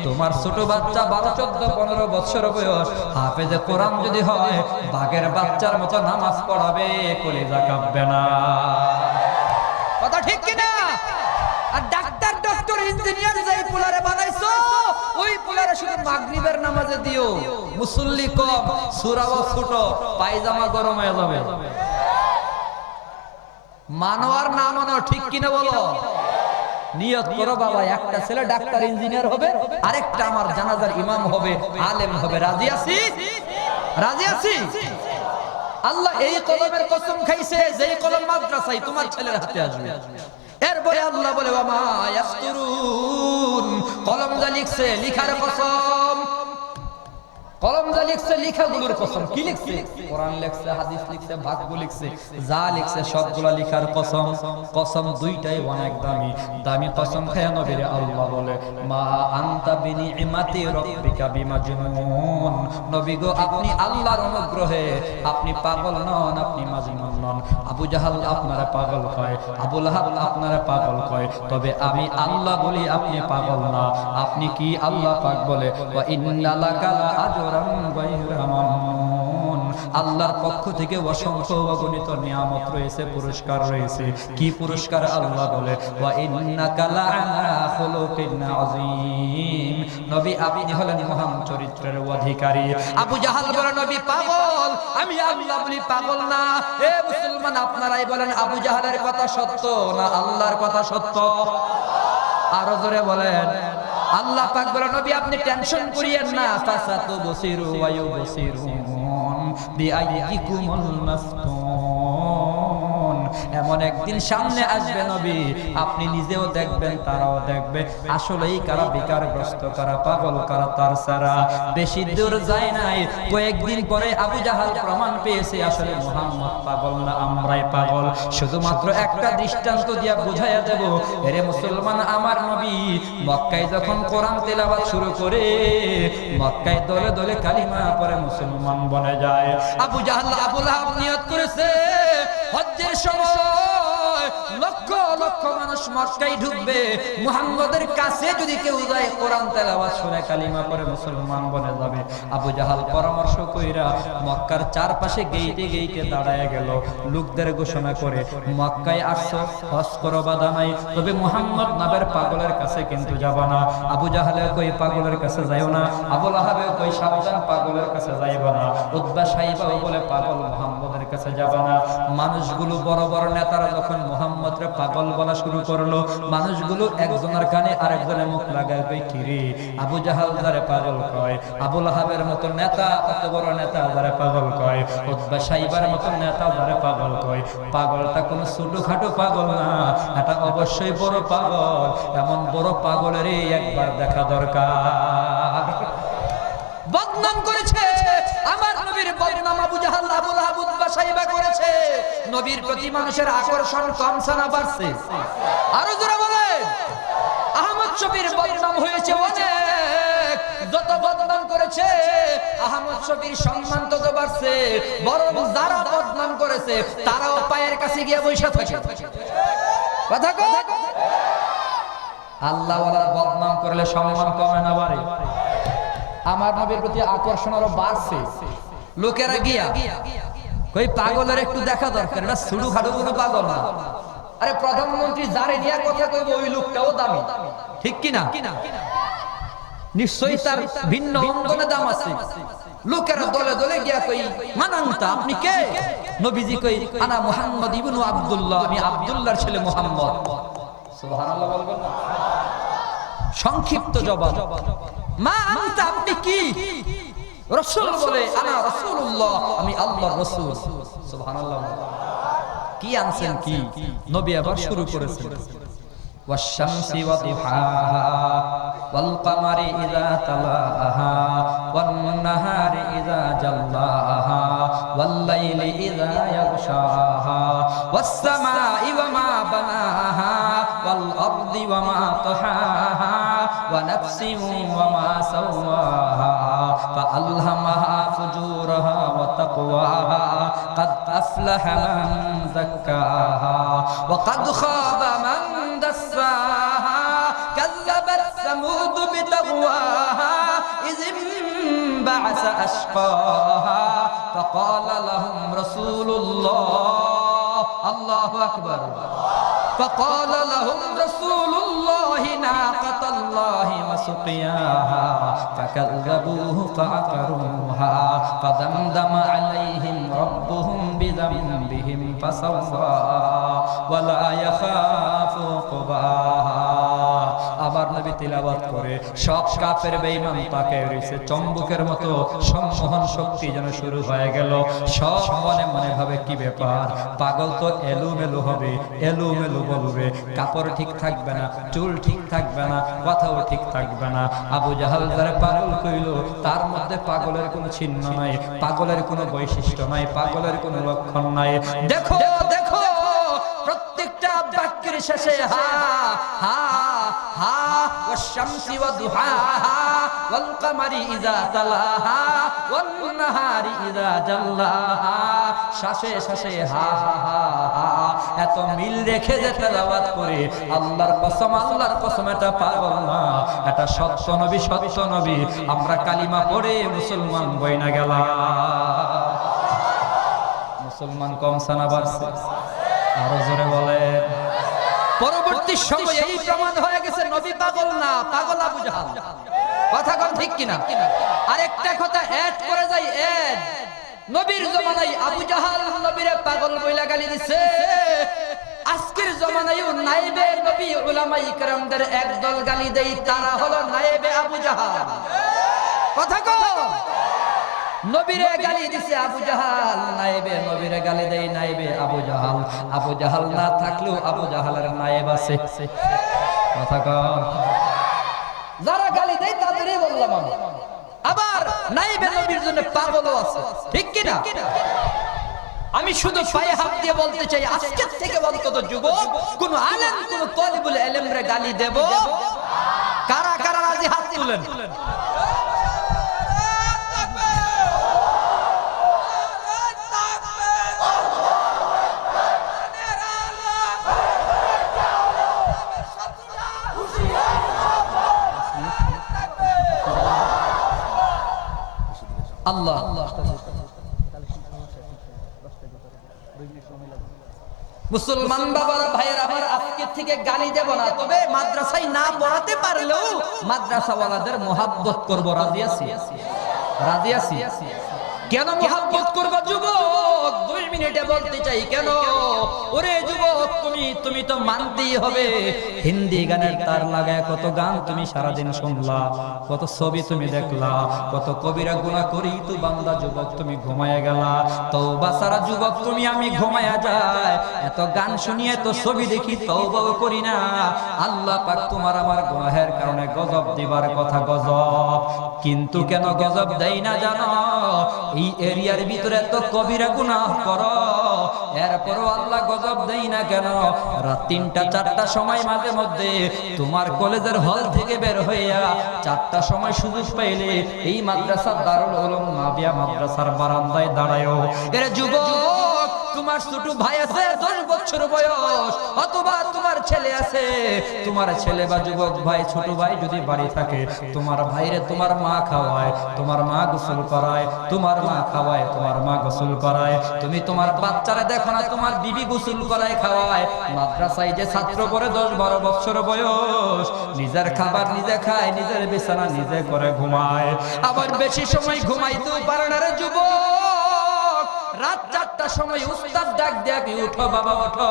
তোমার ছোট বাচ্চা 12, 14, 15 বছর বয়স হাফেজে কোরআন যদি হয়, বাঘের বাচ্চার মতো নামাজ পড়াবে, কলিজা কাঁপবে না। কথা ঠিক কিনা? আর ডাক্তার, ডক্টর, ইঞ্জিনিয়ার যেই পোলারে বানাইছো, ওই পোলারে শুধু মাগরিবের নামাজে দিও, মুসল্লি কম, সূরাও ছোট, পায়জামা গরম হয়ে যাবে। মানো আর না মানো, ঠিক কিনা বলো? নিয়ত করো বাবা, একটা ছেলে ডাক্তার ইঞ্জিনিয়ার হবে, আরেকটা আমার জানাজার ইমাম হবে, আলেম হবে। রাজি আছি? রাজি আছি? আল্লাহ এই কলমের কসম খাইছে, যেই কলম মাদ্রাসায় তোমার ছেলের হাতে আসবে। এরপরে আল্লাহ বলে ওয়া মা ইয়াসতুরুন, কলম যা লিখছে লিখার কসম, কলম যা লিখছে লেখাগুলোর কসম। কি লিখছে? কোরআন লিখছে, হাদিস লিখছে, ভাগ্য লিখছে, যা লিখছে সবগুলা লিখার কসম। কসম দুইটাই অনেক দামি। দামি কসম খায় নবীরে আল্লাহ বলে মা আনতা বিনিমাতি রাব্বিকা বিমাজনুন, নবী গো আপনি আল্লাহর অনুগ্রহে আপনি পাগল নন, আপনি মাজনুন নন। আবু জাহাল আপনারা পাগল কয়, আবু লাহাব আপনারা পাগল কয়, তবে আমি আল্লাহ বলি আপনি পাগল না। আপনি কি? আল্লাহ পাক বলে ওয়া ইন্না লাকা আজরান গায়রা মামনুন, আল্লাহর পক্ষ থেকে অসংখ্য অগণিত নিয়ামত রয়েছে, পুরস্কার রয়েছে। কি পুরস্কার? আল্লাহ বলে ওয়া ইন্নাকা লাআলা খুলুকিন আযীম, নবী আপনি হলেন মহান চরিত্রের অধিকারী। আবু জাহাল বলে নবী পাগল, আমি আল্লাহ বলি পাগল না। এ মুসলমান আপনারাই বলেন আবু জাহালের কথা সত্য না আল্লাহর কথা সত্য? আরো জোরে বলেন। আল্লাহ পাক বলে নবী আপনি টেনশন করিয়েন না, ফাসাতু বসিরু ওয়া ইউবসিরুন বিআইয়িকুমুল মাফতুন, এমন একদিন সামনে আসবে নবী আপনি নিজেও দেখবেন, তারাও দেখবে আসলেই কারা বিকারগ্রস্ত, কারা পাগল, কারা তার ছাড়া। বেশি দূর যায় নাই, কয়েকদিন পরে আবু জাহাল প্রমাণ পেয়েছে আসলে মুহাম্মদ পাগল না, আমরাই পাগল। শুধুমাত্র একটা দৃষ্টান্ত দিয়া বুঝাইয়া দেব, এরে মুসলমান আমার নবী মক্কায় যখন কোরআন তেলাওয়াত শুরু করে, মক্কায় দলে দলে কালিমা পড়ে মুসলমান বনে যায়। আবু জাহাল, আবু লাহাব নিয়ত করেছে হজ্জের সময় লক্ষ লক্ষ মানুষ মক্কায় ঢুকবে, মুহাম্মদের কাছে যদি কেউ যায় কোরআন তেলাওয়াত শুনে কালিমা পড়ে মুসলমান বনে যাবে। আবু জাহাল পরামর্শ কইরা মক্কার চারপাশে গেইটে গেইটে দাঁড়ায় গেল, লোকদের ঘোষণা করে মক্কায় আসছো হজ করো বাধা নাই, তবে মুহাম্মদ নামের পাগলের কাছে কিন্তু যাবা না। আবু জাহালে কই পাগলের কাছে যাইও না, আবু লাহাবে কই সাবধান পাগলের কাছে যাইবা না, উতবা সাইবাও বলে পাগল মুহাম্মদের কাছে যাবা না। মানুষগুলো বড় বড় নেতারা যখন মুহাম্মদরে পাগল বলা শুরু করলো, মানুষগুলো একজনের কানে আরেকজনের মুখ লাগায় কই কিরে আবু জাহাল যারে পাগল কয়, আবু লাহাবের মতো নেতা, কত বড় নেতা যারে পাগল কয়, উতবা সাইবার মতো নেতা যারে পাগল কয়, পাগলটা কোনো ছোটখাটো পাগল না, এটা অবশ্যই বড় পাগল। এমন বড় পাগলেরই একবার দেখা দরকার। বদনাম করেছে আমার নবীর, বদনাম আবু জাহাল, আবু লাহাব, উতবা সাইবা করেছে। নবীর প্রতি মানুষের আকর্ষণ কমছে না বাড়ছে? আরো জোরে বলেন। আহমদ শফির বদনাম হয়েছে অনেক, যত বদনাম করেছে আহমদ শফির সম্মান তত বাড়ছে, বরং যারা বদনাম করেছে তারাও পায়ের কাছে গিয়ে বসে থাকে। কথা কও। আল্লাহ ওয়ালার বদনাম করলে সম্মান কমে না বাড়ে? আমার নবীর প্রতি আকর্ষণ আরো বাড়ছে। লোকেরা গিয়া কই পাগলের একটু দেখা দরকার, এটা শুরু খাটো কোনো পাগল না। আরে প্রধানমন্ত্রী যারে দিয়া কথা কইব ওই লোকটাও দামি, ঠিক কিনা? নিশ্চয়ই তার ভিন্ন অঙ্গনে দাম আছে। লোকেরা দলে দলে গিয়া কই মান আনতা, আপনি কে? নবীজি কই আনা মুহাম্মদ ইবনু আব্দুল্লাহ, আমি আব্দুল্লাহর ছেলে মুহাম্মদ। সুবহানাল্লাহ বলবেন না? সংক্ষিপ্ত জবাব, মা আনতা, আপনি কি? রাসূল বলে আনা রাসূলুল্লাহ, আমি আল্লাহর রাসূল। সুবহানাল্লাহ। কি আনছেন কি? নবী আবার শুরু করেছেন والشمس وضحاها والقمر إذا تلاها والنهار إذا جلاها والليل إذا يغشاها والسماء وما بناها والأرض وما طحاها ونفس وما سواها فألهمها فجورها وتقواها قد أفلح من زكاها وقد خاب من دساها كذبت ثمود بتقواها إذ انبعث أشقاها فقال لهم رسول الله الله أكبر فقال لهم رسول الله ناقة الله وسقياها فكذبوه فعقروها فدمدم عليهم ربهم بذنبهم فسواها ولا يخاف عقباها। আবার নবী তিলাওয়াত করে সব কাফের বেঈমান তাকে রইছে চম্বুকের মতো সম্মোহন শক্তি যেন শুরু হয়ে গেল। সব মনে মনে ভাবে কি ব্যাপার, পাগল তো এলোমেলো হবে, এলোমেলো বলবে, কাপড় ঠিক থাকবে না, চুল ঠিক থাকবে না, কথাও ঠিক থাকবে না। আবু জাহাল যারা পাগল কইল তার মধ্যে পাগলের কোনো চিহ্ন নাই, পাগলের কোনো বৈশিষ্ট্য নাই, পাগলের কোনো লক্ষণ নাই। দেখো দেখো প্রত্যেকটা বাক্যের শেষে হা হা হা ওয়াশ-শামসি ওয়া-দুহাহা ওয়াল-কামারি ইযা তালাহা ওয়ান-নাহারি ইযা জাল্লাহা, শেষে শেষে হা হা হা। এত মিল রেখে যে তেলাওয়াত করে আল্লাহর কসম, আল্লাহর কসম, এটা পাগল না, এটা সত্য নবী, সত্য নবী। আমরা কালিমা পড়ে মুসলমান বইনা গেলাম। মুসলমান কম সানা বাড়ছে, আরো জোরে বলেন। পরবর্তী সময়ে এই প্রমাণ হয়ে গেছে নবী পাগল না, পাগল আবু জাহাল। কথা কোন ঠিক কিনা? আরেকটা কথা এড করে যাই, এড নবীর জমানায় আবু জাহাল নবীরে পাগল বইলা গালি দিছে। আজকের জমানায়ও নায়েবে নবী উলামায়ে ইকরামদের একদল গালি দেই, তারা হলো নায়েবে আবু জাহাল। কথা কও, নবীরে গালি দিছে আবু জাহাল, নায়েবে নবীরে গালি দেই নায়েবে আবু জাহাল। আবু জাহাল না থাকলেও আবু জাহালের নায়েব আছে। কথা কও, যারা গালি দেয় তাদেরই বললাম আমি। আবার নায়েবে নবীর জন্য পাগলও আছে, ঠিক কি না? আমি শুধু পায়ে হাত দিয়ে বলতে চাই, আজকে থেকে অন্তত যুবক কোন আলেম, কোন তালিবুল ইলমরে গালি দেব, কারা কারা রাজি হাত তুলেন। আল্লাহ মুসলমান বাবার ভাইয়ের, আবার আজকে থেকে গালি দেব না, তবে মাদ্রাসায় না পড়াতে পারলেও মাদ্রাসাওয়ালাদের মোহাব্বত করব। রাজি আছি? রাজি আছি? কেন মোহাব্বত করব যুবক? 2 মিনিটে বলতে চাই কেন। ওরে যুবক, তুমি তো মানতেই হবে, হিন্দি গানের তার লাগায় কত গান তুমি সারাদিন শুনলা, কত ছবি তুমি দেখলা, কত কবিরা গুনাহ করি তো বান্দা যুবক তুমি ঘুমায়া গেলা। তওবা সারা যুবক তুমি আমি ঘুমায়া যায়, এত গান শুনি এত ছবি দেখি তওবাও করি না। আল্লাহ পাক তোমার আমার গুনাহের কারণে গজব দিবার কথা, গজব। কিন্তু কেন গজব দেই না জানো? এই এরিয়ার ভিতরে এত কবিরা গুনাহ করো, এরপরও আল্লাহ গজব দেই না কেন? রাত 3টা 4টা সময় মাঝে মধ্যে তোমার কলেজের হল থেকে বের হইয়া 4টা সময় সুযোগ পাইলে এই মাদ্রাসার দারুল উলুম মাবিয়া মাদ্রাসার বারান্দায় দাঁড়ায়ও। এর যুবক, তোমার ছোট ভাই আছে 10 বছর বছর বয়স, অথবা তোমার ছেলে আছে, তোমার ছেলে বা যুবক ভাই ছোট ভাই যদি বাড়ি থাকে, তোমার ভাইরে তোমার মা খাওয়ায়, তোমার মা গোসল করায়, তোমার মা খাওয়ায়, তোমার মা গোসল করায়। তুমি তোমার বাচ্চারা দেখো না, তোমার বিবি গোসল করায় খাওয়ায়। মাদ্রাসায় যে ছাত্র পড়ে 10-12 বছর বয়স, নিজের খাবার নিজে খায়, নিজের বিছানা নিজে করে ঘুমায়। আবার বেশি সময় ঘুমাইতেও পারে না রে যুবক, রাত 4টার সময় উস্তাদ ডাক দেয়, উঠো বাবা উঠো,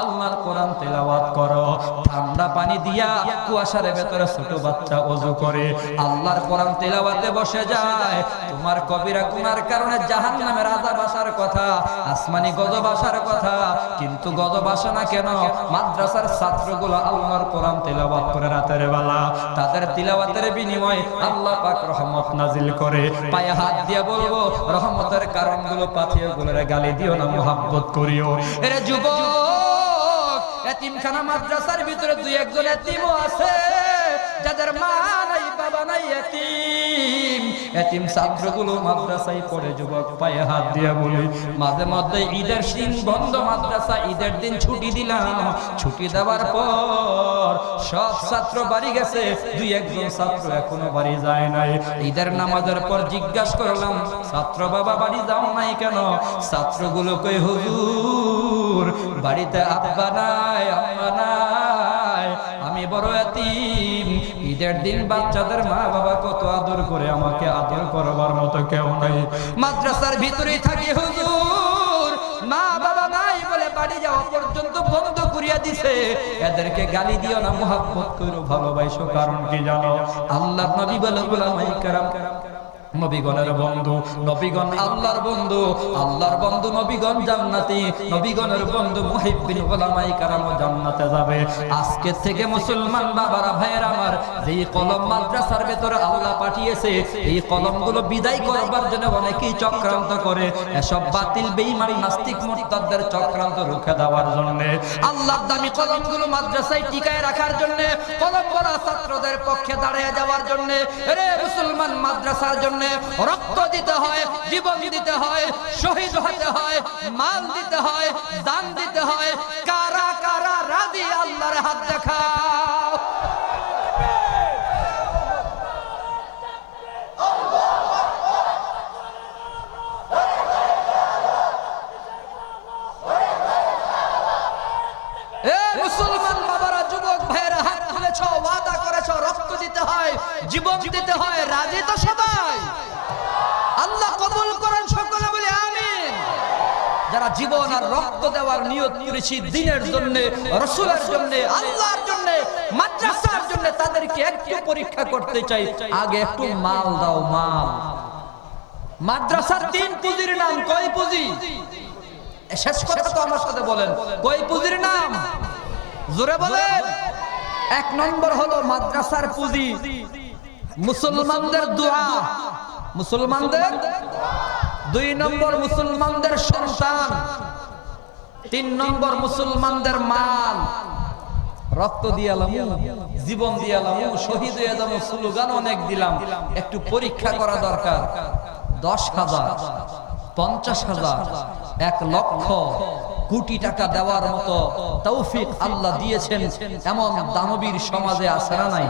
আল্লাহর কোরআন তেলাওয়াত করো। ঠান্ডা পানি দিয়া কুয়াশার ভেতরে ছোট বাচ্চা ওযু করে আল্লাহর কোরআন তেলাওয়াতে বসে যায়। তোমার কবিরা গুনার কারণে জাহান্নামের আযাব আসার কথা, আসমানি গজব আসার কথা, কিন্তু গজব আসে না কেন? মাদ্রাসার ছাত্রগুলো আল্লাহর কোরআন তেলাওয়াত করে রাতের বেলা, তাদের তিলাওয়াতের বিনিময়ে আল্লাহ পাক রহমত নাজিল করে। পায়ে হাত দিয়ে বলবো, রহমতের কারণগুলো পাঠিয়ে গুলোরে গালি দিও না, মুহাব্বত করিও। এরে যুবক, এতিমখানা মাদ্রাসার ভিতরে 2-1 জন এতিমও আছে, যাদের মা নাই বাবা নাই, এতিম। এতিম ছাত্রগুলো মাদ্রাসায় পড়ে। যুবক, পায়ে হাত দিয়ে বলি, মাঝে মধ্যে ঈদের দিন বন্ধ মাদ্রাসা, ঈদের দিন ছুটি দিলাম। ছুটি দেওয়ার পর সব ছাত্র বাড়ি গেছে, 2-1 জন ছাত্র এখনো বাড়ি যায় নাই। ঈদের নামাজের পর জিজ্ঞাসা করলাম, ছাত্র বাবা বাড়ি যাও নাই কেন? ছাত্রগুলো কই, হুজুর বাড়িতে আব্বা নাই, আম্মা নাই, আমি বড় এতিম। ঈদের দিন বাচ্চাদের মা বাবা কত আদর করে, আমাকে আদর করবার মতো কেউ নাই। মাদ্রাসার ভিতরেই থাকি হুজুর, মা বাবা নাই বলে বাড়ি যাওয়া পর্যন্ত বন্ধ করিয়া দিছে। এদেরকে গালি দিও না, মুহাব্বত করো, ভালোবাসো। কারণ কি জানো? আল্লাহর নবী বলে, উলামায়ে কেরাম নবীগণের বন্ধু, নবীগণ আল্লাহর বন্ধু, আল্লাহর বন্ধু নবীগণ জান্নাতি, নবীগণের বন্ধু মুহিব্বিন উলামায়ে কেরাম জান্নাতে যাবে। আজকে থেকে মুসলমান বাবারা ভাইয়েরা আমার, যেই কলম মাদ্রাসার ভেতরে আল্লাহ পাঠিয়েছে, এই কলমগুলো বিদায় করবার জন্য অনেকেই চক্রান্ত করে। এসব বাতিল বেঈমান নাস্তিক মুরতাদদের চক্রান্ত রুখে দেওয়ার জন্য, আল্লাহর দামি কলমগুলো মাদ্রাসায় টিকায় রাখার জন্য, কলম পড়া ছাত্রদের পক্ষে দাঁড়িয়ে যাওয়ার জন্য, রে মুসলমান মাদ্রাসার জন্য রক্ত দিতে হয়, জীবন দিতে হয়, শহীদ হতে হয়, মাল দিতে হয়, দান দিতে হয়। কারা কারা রাজি? আল্লাহর হাত দেখাও। মুসলমান বাবারা, যুবক ভাইয়েরা, হাত তুলেছ, ওয়াদা করেছ, রক্ত দিতে হয়, জীবন দিতে হয়, রাজি তো সবাই? আল্লাহ কবুল করেন, সকলে বলি আমিন। যারা জীবন আর রক্ত দেওয়ার নিয়ত করেছি দ্বীনের জন্য, রাসূলের জন্য, আল্লাহর জন্য, মাদ্রাসার জন্য, তাদেরকে একটু পরীক্ষা করতে চাই। আগে একটু মাল দাও, মাল। মাদ্রাসার 3 পুঁজির নাম, কয় পুঁজি? শেষ কথা তো আমার সাথে বলেন, কয় পুঁজির নাম? জোরে বলেন। 1 নম্বর হলো মাদ্রাসার পুঁজি মুসলমানদের দোয়া, মুসলমানদের। 2 নম্বর মুসলমানদের সন্তান। 3 নম্বর মুসলমানদের মাল। রক্ত দিয়ালাম, জীবন দিয়ালাম, শহীদ হয়ে যাবো, স্লোগান অনেক দিলাম। একটু পরীক্ষা করা দরকার। 10,000, 50,000, 1 লক্ষ, কোটি টাকা দেওয়ার মতো তৌফিক আল্লাহ দিয়েছেন। এমন দানবীর সমাজে আছে না নাই?